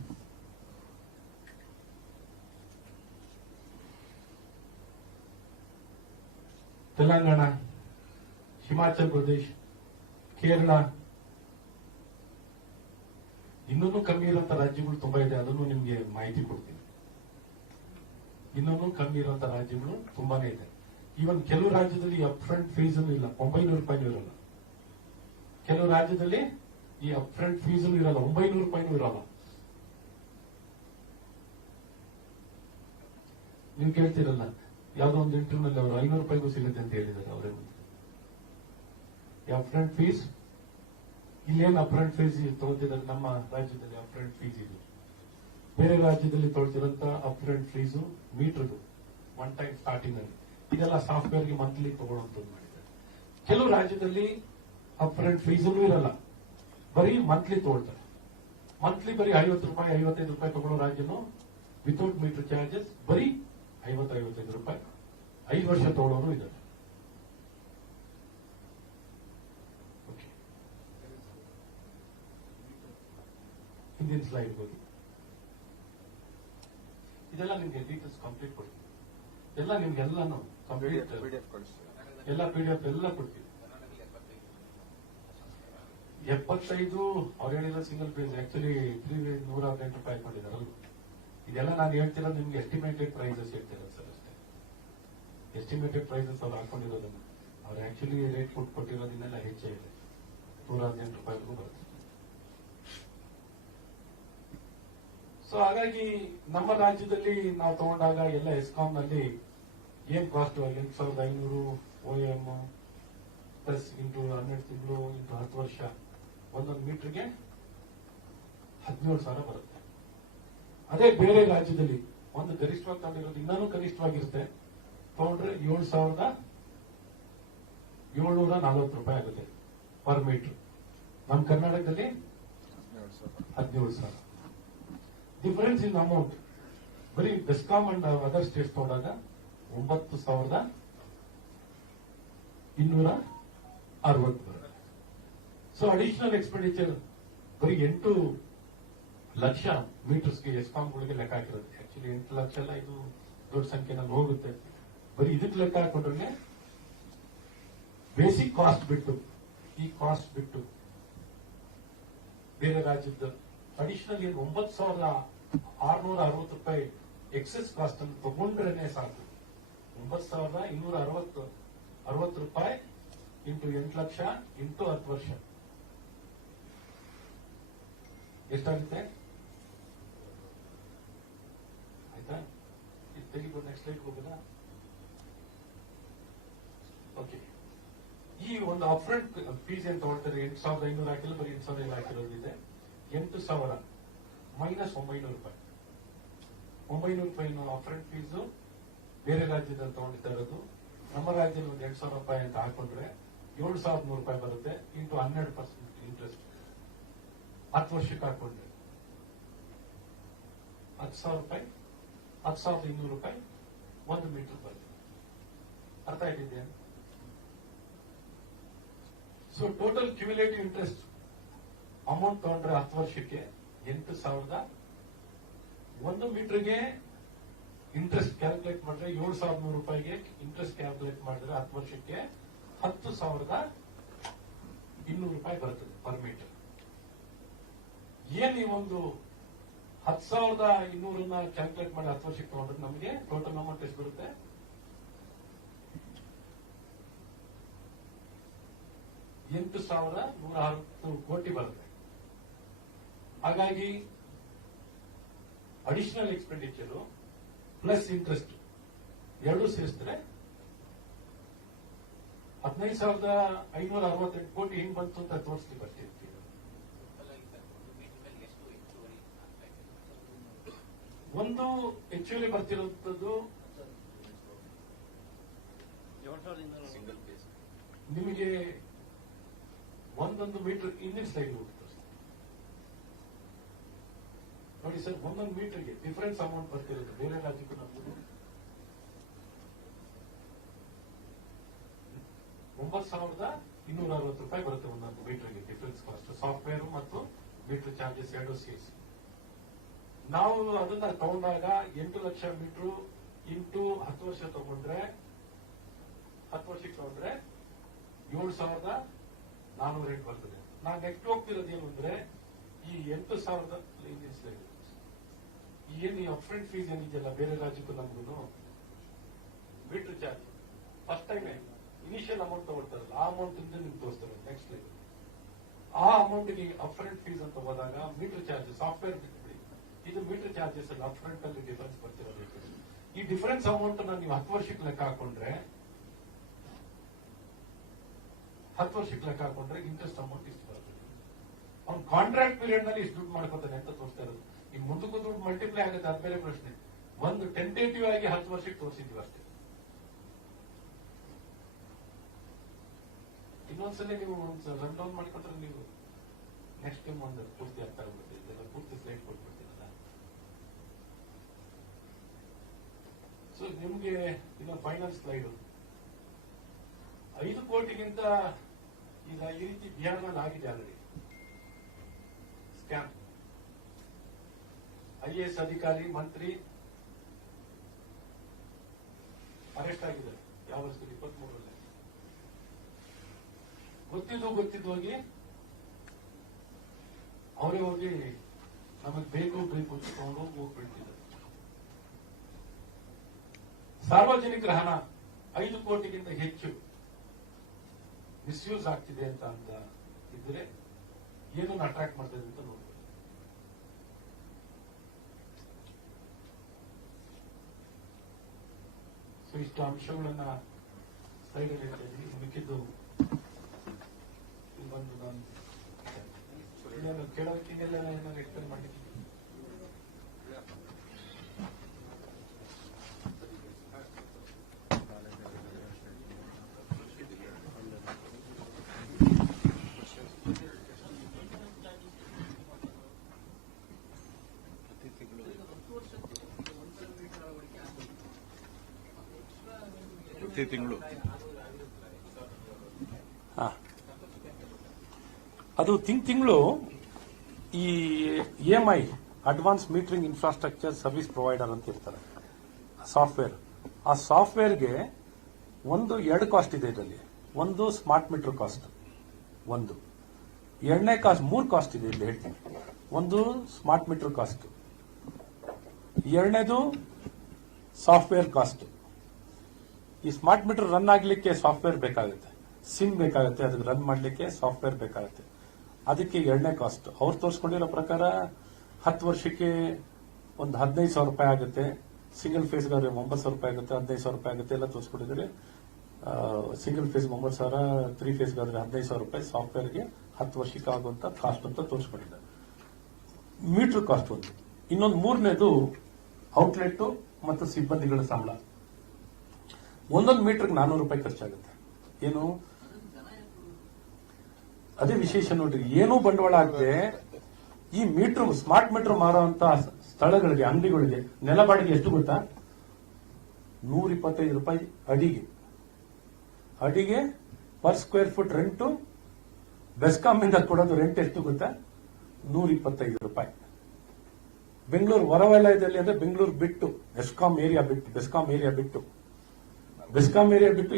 ತೆಲಂಗಾಣ, ಹಿಮಾಚಲ್ ಪ್ರದೇಶ, ಕೇರಳ, ಇನ್ನೂ ಕಮ್ಮಿ ಇರುವಂತ ರಾಜ್ಯಗಳು ತುಂಬಾ ಇದೆ. ಅದನ್ನು ನಿಮ್ಗೆ ಮಾಹಿತಿ ಕೊಡ್ತೀನಿ. ಇನ್ನೂ ಕಮ್ಮಿ ಇರುವಂತ ರಾಜ್ಯಗಳು ತುಂಬಾನೇ ಇದೆ. ಈವನ್ ಕೆಲವು ರಾಜ್ಯದಲ್ಲಿ ಅಪ್ ಫ್ರಂಟ್ ಫೀಸ್ ಇಲ್ಲ, 900 ರೂಪಾಯಿನೂ ಇರಲ್ಲ. ಕೆಲವು ರಾಜ್ಯದಲ್ಲಿ ಈ ಅಪ್ ಫ್ರಂಟ್ ಫೀಸ್ ಇರಲ್ಲ, 900 ರೂಪಾಯಿನೂ ಇರಲ್ಲ. ನೀವು ಕೇಳ್ತಿರಲ್ಲ, ಯಾವ್ದೋ ಒಂದು ಇಂಟರ್ವ್ಯೂನಲ್ಲಿ ಅವರು 500 ರೂಪಾಯಿಗೂ ಸಿಗುತ್ತೆ ಅಂತ ಹೇಳಿದ್ದಾರೆ ಅವರೇ. ಅಪ್ ಫ್ರಂಟ್ ಫೀಸ್ ಇಲ್ಲೇನು ಅಪ್ರೆಂಟ್ ಫೀಸ್ ತಗೊಳ್ತಿದ್ದಾರೆ ನಮ್ಮ ರಾಜ್ಯದಲ್ಲಿ ಅಪ್ರೆಂಟ್ ಫೀಸ್ ಇದೆ. ಬೇರೆ ರಾಜ್ಯದಲ್ಲಿ ತೊಗೊಳ್ತಿರೋಂತ ಅಪ್ರೆಂಟ್ ಫೀಸು ಮೀಟರ್ದು ಒನ್ ಟೈಮ್ ಸ್ಟಾರ್ಟಿಂಗ್ ಅಲ್ಲಿ ಇದೆಲ್ಲ ಸಾಫ್ಟ್ವೇರ್ಗೆ ಮಂತ್ಲಿ ತಗೊಳ್ಳುವಂಥದ್ದು ಮಾಡಿದ್ದಾರೆ. ಕೆಲವು ರಾಜ್ಯದಲ್ಲಿ ಅಪ್ರೆಂಟ್ ಫೀಸೂ ಇರಲ್ಲ, ಬರೀ ಮಂತ್ಲಿ ತಗೊಳ್ತಾರೆ. ಮಂತ್ಲಿ ಬರೀ 50 ರೂಪಾಯಿ 55 ರೂಪಾಯಿ ತಗೊಳ್ಳೋ ರಾಜ್ಯನು ವಿತೌಟ್ ಮೀಟರ್ ಚಾರ್ಜಸ್ ಬರೀ 50-55 ರೂಪಾಯಿ 5 ವರ್ಷ ತಗೊಳ್ಳೋರು ಇದ್ದಾರೆ. ಓಕೆ, ಹಿಂದಿನ ಸ್ಲೈಡ್ ಹೋಗಿ. ಇದೆಲ್ಲ ನಿಮ್ಗೆ ಡೀಟೇಲ್ಸ್ ಕಂಪ್ಲೀಟ್ ಕೊಡ್ತೀವಿ. ಎಲ್ಲ ನಿಮ್ಗೆಲ್ಲಾನು ಕಂಪ್ಲೀಟ್ PDF ಕಳಿಸ್ತೀವಿ. ಎಲ್ಲ PDF ಎಲ್ಲ ಕೊಡ್ತೀವಿ. ಕರ್ನಾಟಕದಲ್ಲಿ 75 ಅವ್ರು ಹೇಳಿರೋ ಸಿಂಗಲ್ ಪೇಜ್ ಆಕ್ಚುಲಿ 118 ರೂಪಾಯಿ ಹಾಕೊಂಡಿದಾರಲ್ಲ. ಇದೆಲ್ಲ ನಾನು ಹೇಳ್ತಿರೋದು ನಿಮ್ಗೆ ಎಸ್ಟಿಮೇಟೆಡ್ ಪ್ರೈಸಸ್ ಹೇಳ್ತಿರೋದು ಸರ್ ಅಷ್ಟೇ. ಎಸ್ಟಿಮೇಟೆಡ್ ಪ್ರೈಸಸ್ ಅವ್ರು ಹಾಕೊಂಡಿರೋದನ್ನ ಅವ್ರು ಆಕ್ಚುಲಿ ರೇಟ್ ಕೊಟ್ಟಿರೋದನ್ನೆಲ್ಲ ಹೆಚ್ಚೇ ಇದೆ, 118 ರೂಪಾಯಿಗೂ ಬರುತ್ತೆ. ಸೊ ಹಾಗಾಗಿ ನಮ್ಮ ರಾಜ್ಯದಲ್ಲಿ ನಾವು ತಗೊಂಡಾಗ ಎಲ್ಲ ಎಸ್ಕಾಂ ನಲ್ಲಿ ಏನ್ ಕಾಸ್ಟ್ 8500 OM ಪ್ಲಸ್ ಇಂಟು 12 ತಿಂಗಳು ಇಂಟು 10 ವರ್ಷ ಒಂದೊಂದು ಮೀಟರ್ಗೆ 17,000 ಬರುತ್ತೆ. ಅದೇ ಬೇರೆ ರಾಜ್ಯದಲ್ಲಿ ಒಂದು ಗರಿಷ್ಠವಾಗಿ ತಗೊಂಡಿರೋದು ಇನ್ನೂ ಕನಿಷ್ಠವಾಗಿರುತ್ತೆ, ತಗೊಂಡ್ರೆ 7,740 ರೂಪಾಯಿ ಆಗುತ್ತೆ ಪರ್ ಮೀಟರ್. ನಮ್ಮ ಕರ್ನಾಟಕದಲ್ಲಿ 17,000. ಡಿಫರೆನ್ಸ್ ಇನ್ ಅಮೌಂಟ್ ಬರೀ ಬೆಸ್ಕಾಂ ಅಂಡ್ ಅದರ್ ಸ್ಟೇಟ್ಸ್ ತಗೊಂಡಾಗ 9,260 ಬರುತ್ತೆ. ಸೊ ಅಡಿಷನಲ್ ಎಕ್ಸ್ಪೆಂಡಿಚರ್ ಬರೀ 8 ಲಕ್ಷ ಮೀಟರ್ಸ್ಗೆ ಎಸ್ಕಾಂಗಳಿಗೆ ಲೆಕ್ಕ ಹಾಕಿರುತ್ತೆ. ಆಕ್ಚುಲಿ 8 ಲಕ್ಷ ಎಲ್ಲ ಇದು ದೊಡ್ಡ ಸಂಖ್ಯೆನಲ್ಲಿ ಹೋಗುತ್ತೆ. ಬರೀ ಇದಕ್ಕೆ ಲೆಕ್ಕ ಹಾಕೊಂಡ್ರೆ ಬೇಸಿಕ್ ಕಾಸ್ಟ್ ಬಿಟ್ಟು ಈ ಕಾಸ್ಟ್ ಬಿಟ್ಟು ಬೇರೆ ರಾಜ್ಯದ ಅಡಿಷನಲ್ ಏನು 9,660 ರೂಪಾಯಿ ಎಕ್ಸೆಸ್ ಕಾಸ್ಟ್ ಅನ್ನು ತಗೊಂಡ್ರೇನೆ ಸಾಕು. 9,260 ರೂಪಾಯಿ ಇಂಟು 8 ಲಕ್ಷ ಇಂಟು 10 ವರ್ಷ ಎಷ್ಟಾಗುತ್ತೆ? ಆಯ್ತಾ? ಇದು ತೆಗಿಬೋದು. Next slide ಹೋಗೋದಾ? ಓಕೆ, ಈ ಒಂದು ಅಪ್ಫ್ರಂಟ್ ಫೀಸ್ ಏನ್ ತಗೊಳ್ತಾರೆ 8,500 ಹಾಕಿಲ್ಲ, ಬರೀ 8,000 ಹಾಕಿರೋದಿದೆ. 8,000 ಮೈನಸ್ 900 ರೂಪಾಯಿ. 900 ರೂಪಾಯಿ ಅಪ್ಫ್ರಂಟ್ ಫೀಸು ಬೇರೆ ರಾಜ್ಯದಲ್ಲಿ ತಗೊಂಡಿತಾ ಇರೋದು. ನಮ್ಮ ರಾಜ್ಯದಲ್ಲಿ ಒಂದು 8,000 ರೂಪಾಯಿ ಅಂತ ಹಾಕೊಂಡ್ರೆ 7,100 ರೂಪಾಯಿ ಬರುತ್ತೆ ಇಂಟು 12% ಇಂಟ್ರೆಸ್ಟ್. 10 ವರ್ಷಕ್ಕೆ ಹಾಕೊಂಡ್ರೆ 10,000 ರೂಪಾಯಿ 10,200 ರೂಪಾಯಿ 1 ಮೀಟರ್ ಬರುತ್ತೆ. ಅರ್ಥ ಆಗಿದೆ? So total cumulative interest amount ತಗೊಂಡ್ರೆ 10 ವರ್ಷಕ್ಕೆ 8,000. 1 ಮೀಟರ್ಗೆ ಇಂಟ್ರೆಸ್ಟ್ ಕ್ಯಾಲ್ಕುಲೇಟ್ ಮಾಡಿದ್ರೆ 7,100 ರೂಪಾಯಿಗೆ ಇಂಟ್ರೆಸ್ಟ್ ಕ್ಯಾಲ್ಕುಲೇಟ್ ಮಾಡಿದ್ರೆ 10 ವರ್ಷಕ್ಕೆ 10,200 ರೂಪಾಯಿ ಬರ್ತದೆ ಪರ್ ಮೀಟರ್. ಏನ್ ಈ ಒಂದು 10,200 ಕ್ಯಾಲ್ಕುಲೇಟ್ ಮಾಡಿ 10 ವರ್ಷಕ್ಕೆ ತಗೊಂಡ್ರೆ ನಮಗೆ ಟೋಟಲ್ ಅಮೌಂಟ್ ಎಷ್ಟು ಬರುತ್ತೆ? 8,160 ಕೋಟಿ ಬರುತ್ತೆ. ಹಾಗಾಗಿ ಅಡಿಷನಲ್ ಎಕ್ಸ್ಪೆಂಡಿಚರ್ ಪ್ಲಸ್ ಇಂಟ್ರೆಸ್ಟ್ ಎರಡೂ ಸೇರಿಸಿದ್ರೆ 15,568 ಕೋಟಿ ಹಿಂಗ್ ಬಂತು ಅಂತ ತೋರಿಸ್ಲಿಕ್ಕೆ ಬರ್ತಿರ್ತೀವಿ. ಒಂದು ಹೆಚ್ಚುವರಿ ಬರ್ತಿರುವಂತದ್ದು ಸಿಂಗಲ್ ಪೇಸ್ ನಿಮಗೆ ಒಂದೊಂದು ಮೀಟರ್ ಇಂದಿನ ಸ್ಲೈಡ್ ಹೋಗುತ್ತೆ ನೋಡಿ ಸರ್. ಒಂದೊಂದು ಮೀಟರ್ಗೆ ಡಿಫರೆನ್ಸ್ ಅಮೌಂಟ್ ಬರ್ತಿರೋದು ಬೇರೆ ರಾಜ್ಯಕ್ಕೂ ನಮಗೂ 9,260 ರೂಪಾಯಿ ಬರುತ್ತೆ ಒಂದೊಂದು ಮೀಟರ್ಗೆ ಡಿಫರೆನ್ಸ್ ಕಾಸ್ಟ್. ಸಾಫ್ಟ್ವೇರ್ ಮತ್ತು ಮೀಟರ್ ಚಾರ್ಜಸ್ ಎರಡು ಸೇರಿಸಿ ನಾವು ಅದನ್ನ ತಗೊಂಡಾಗ 8 ಲಕ್ಷ ಮೀಟರ್ ಇಂಟು 10 ವರ್ಷ ತಗೊಂಡ್ರೆ 10 ವರ್ಷಕ್ಕೆ ತಗೊಂಡ್ರೆ 7,408 ಬರ್ತದೆ. ನಾನು ನೆಕ್ಸ್ಟ್ ಹೋಗ್ತಿರೋದು ಏನು ಅಂದ್ರೆ ಈ 8,000 ಏನು ಅಪ್ಫ್ರಂಟ್ ಫೀಸ್ ಏನಿದೆಯಲ್ಲ ಬೇರೆ ರಾಜ್ಯಕ್ಕೂ ನಮಗೂ meter charge first time initial amount ತಗೊಳ್ತಾರಲ್ಲ ಆ ಅಮೌಂಟ್ ಇಂದ ನಿಮ್ಗೆ ತೋರಿಸ್ತಾರೆ ನೆಕ್ಸ್ಟ್ ಸ್ಲೈಡ್. ಆ ಅಮೌಂಟ್ ಗೆ ಅಪ್ಫ್ರಂಟ್ ಫೀಸ್ ಅಂತ ಹೋದಾಗ ಮೀಟರ್ ಚಾರ್ಜ್ ಸಾಫ್ಟ್ವೇರ್ ಬಿಟ್ಬಿಡಿ, ಇದು ಮೀಟರ್ ಚಾರ್ಜಸ್ ಅಲ್ಲಿ ಅಪ್ಫ್ರಂಟ್ ಅಲ್ಲಿ ಡಿಫರೆನ್ಸ್ ಬರ್ತಿರೋದು. ಈ ಡಿಫರೆನ್ಸ್ ಅಮೌಂಟ್ ನೀವು 10 ವರ್ಷಕ್ಕೆ ಲೆಕ್ಕ ಹಾಕೊಂಡ್ರೆ 10 ವರ್ಷಕ್ಕೆ ಲೆಕ್ಕ ಹಾಕೊಂಡ್ರೆ ಇಂಟ್ರೆಸ್ಟ್ ಅಮೌಂಟ್ ಇಷ್ಟು ಬರ್ತದೆ. ಅವ್ನು ಕಾಂಟ್ರಾಕ್ಟ್ ಪೀರಿಯಡ್ ನಲ್ಲಿ ಇಷ್ಟು ದುಡ್ಡು ಮಾಡ್ಕೊತಾನೆ ಅಂತ ತೋರಿಸ್ತಾ ಇರೋದು. ಈ ಮುಂದಕ್ಕೂ ದುಡ್ಡು ಮಲ್ಟಿಪ್ಲೈ ಆಗುತ್ತೆ ಅದ್ ಬೇರೆ ಪ್ರಶ್ನೆ. ಒಂದು ಟೆಂಟೇಟಿವ್ ಆಗಿ 10 ವರ್ಷಕ್ಕೆ ತೋರಿಸಿದ್ವಿ ಅಷ್ಟೇ. ಇನ್ನೊಂದ್ಸಲ ನೀವು ರನ್ ಡೌನ್ ಮಾಡ್ಕೊಂಡ್ರೆ ನೀವು ನೆಕ್ಸ್ಟ್ ಟೈಮ್ ಒಂದು ಪೂರ್ತಿ ಅರ್ಥ ಆಗುತ್ತೆ. ಇದೆಲ್ಲ ಪೂರ್ತಿ ಸ್ಲೈಡ್ ಕೊಟ್ಬಿಡ್ತೀರಲ್ಲ. ಸೊ ನಿಮ್ಗೆ ಇನ್ನು ಫೈನಲ್ ಸ್ಲೈಡ್ 5 ಕೋಟಿಗಿಂತ ಈಗ ಈ ರೀತಿ ಬಿಹಾರ್ನಲ್ಲಿ ಆಗಿದೆ ಆಲ್ರೆಡಿ ಸ್ಕ್ಯಾಮ್. IAS ಅಧಿಕಾರಿ ಮಂತ್ರಿ ಅರೆಸ್ಟ್ ಆಗಿದ್ದಾರೆ. ಯಾವ ವರ್ಷದಲ್ಲಿ 23ರಲ್ಲಿ. ಗೊತ್ತಿದ್ದು ಹೋಗಿ ಅವರೇ ಹೋಗಿ ನಮಗೆ ಬೇಕು ತಗೊಂಡು ಹೋಗ್ಬಿಡ್ತಿದ್ದಾರೆ. ಸಾರ್ವಜನಿಕರ ಹಣ 5 ಕೋಟಿಗಿಂತ ಹೆಚ್ಚು ಮಿಸ್ಯೂಸ್ ಆಗ್ತಿದೆ ಅಂತ ಇದ್ರೆ ಏನನ್ನು ಅಟ್ರಾಕ್ಟ್ ಮಾಡ್ತಾ ಇದೆ ಅಂತ ನೋಡ್ಬೇಕು. ಸೊ ಇಷ್ಟು ಅಂಶಗಳನ್ನ ಸೈಡ್ ಅಲ್ಲಿ ಮಿಕ್ಕಿದ್ದು ಬಂದು ನಾನು ಇನ್ನೇನು ಕೇಳೋಕ್ಕಿನ್ನೆಲ್ಲ ಏನಾದ್ರು ಎಕ್ಸ್ಪ್ಲೇನ್ ಮಾಡಿದ್ದೀನಿ. ಪ್ರತಿ ತಿಂಗಳು ಅದು ತಿಂಗಳು ಈ EMI advance metering infrastructure service provider ಅಂತ ಇರ್ತಾರೆ ಸಾಫ್ಟ್ವೇರ್. ಆ ಸಾಫ್ಟ್ವೇರ್ಗೆ ಎರಡು ಕಾಸ್ಟ್ ಇದೆ ಇದರಲ್ಲಿ. ಒಂದು ಸ್ಮಾರ್ಟ್ ಮೀಟರ್ ಕಾಸ್ಟ್, ಒಂದು ಎರಡನೇ ಕಾಸ್ಟ್, 3 ಕಾಸ್ಟ್ ಇದೆ ಇಲ್ಲಿ ಹೇಳ್ತೀನಿ. ಒಂದು ಸ್ಮಾರ್ಟ್ ಮೀಟರ್ ಕಾಸ್ಟ್, ಎರಡನೇದು ಸಾಫ್ಟ್ವೇರ್ ಕಾಸ್ಟ್. ಈ ಸ್ಮಾರ್ಟ್ ಮೀಟರ್ ರನ್ ಆಗ್ಲಿಕ್ಕೆ ಸಾಫ್ಟ್ವೇರ್ ಬೇಕಾಗುತ್ತೆ, ಸಿಮ್ ಬೇಕಾಗುತ್ತೆ, ಅದಕ್ಕೆ ರನ್ ಮಾಡ್ಲಿಕ್ಕೆ ಸಾಫ್ಟ್ವೇರ್ ಬೇಕಾಗುತ್ತೆ. ಅದಕ್ಕೆ ಎರಡನೇ ಕಾಸ್ಟ್. ಅವ್ರು ತೋರಿಸ್ಕೊಂಡಿರೋ ಪ್ರಕಾರ 10 ವರ್ಷಕ್ಕೆ ಒಂದು 15,000 ರೂಪಾಯಿ ಆಗುತ್ತೆ. ಸಿಂಗಲ್ ಫೇಸ್ಗಾದ್ರೆ 9,000 ರೂಪಾಯಿ ಆಗುತ್ತೆ, 15,000 ರೂಪಾಯಿ ಆಗುತ್ತೆ ಎಲ್ಲ ತೋರಿಸ್ಕೊಂಡಿದ್ರೆ. ಸಿಂಗಲ್ ಫೇಸ್ 9,000, 3 ಫೇಸ್ಗಾದ್ರೆ 15,000 ರೂಪಾಯಿ ಸಾಫ್ಟ್ವೇರ್ಗೆ 10 ವರ್ಷಕ್ಕೆ ಆಗುವಂತ ಕಾಸ್ಟ್ ಅಂತ ತೋರಿಸ್ಕೊಂಡಿದ್ದಾರೆ. ಮೀಟರ್ ಕಾಸ್ಟ್ ಒಂದು. ಇನ್ನೊಂದು ಮೂರನೇದು ಔಟ್ಲೆಟ್ ಮತ್ತು ಸಿಬ್ಬಂದಿಗಳ ಸಂಬಳ. ಒಂದೊಂದು ಮೀಟರ್ಗೆ 400 ರೂಪಾಯಿ ಖರ್ಚಾಗುತ್ತೆ. ಏನು ಅದೇ ವಿಶೇಷ ನೋಡ್ರಿ. ಏನೂ ಬಂಡವಾಳ ಆಗದೆ ಈ ಮೀಟರ್, ಸ್ಮಾರ್ಟ್ ಮೀಟರ್ ಮಾರುವಂತ ಸ್ಥಳಗಳಿಗೆ, ಅಂಗಡಿಗಳಿಗೆ ನೆಲ ಬಾಡಿಗೆ ಎಷ್ಟು ಗೊತ್ತಾ? 125 ರೂಪಾಯಿ ಅಡಿಗೆ per square foot rent. BESCOM ಇಂದ ಕೊಡೋದು ರೆಂಟ್ ಎಷ್ಟು ಗೊತ್ತಾ? 125 ರೂಪಾಯಿ. ಬೆಂಗಳೂರು ಹೊರವಲಯದಲ್ಲಿ ಅಂದ್ರೆ ಬೆಂಗಳೂರು ಬಿಟ್ಟು, ಬೆಸ್ಕಾಂ ಏರಿಯಾ ಬಿಟ್ಟು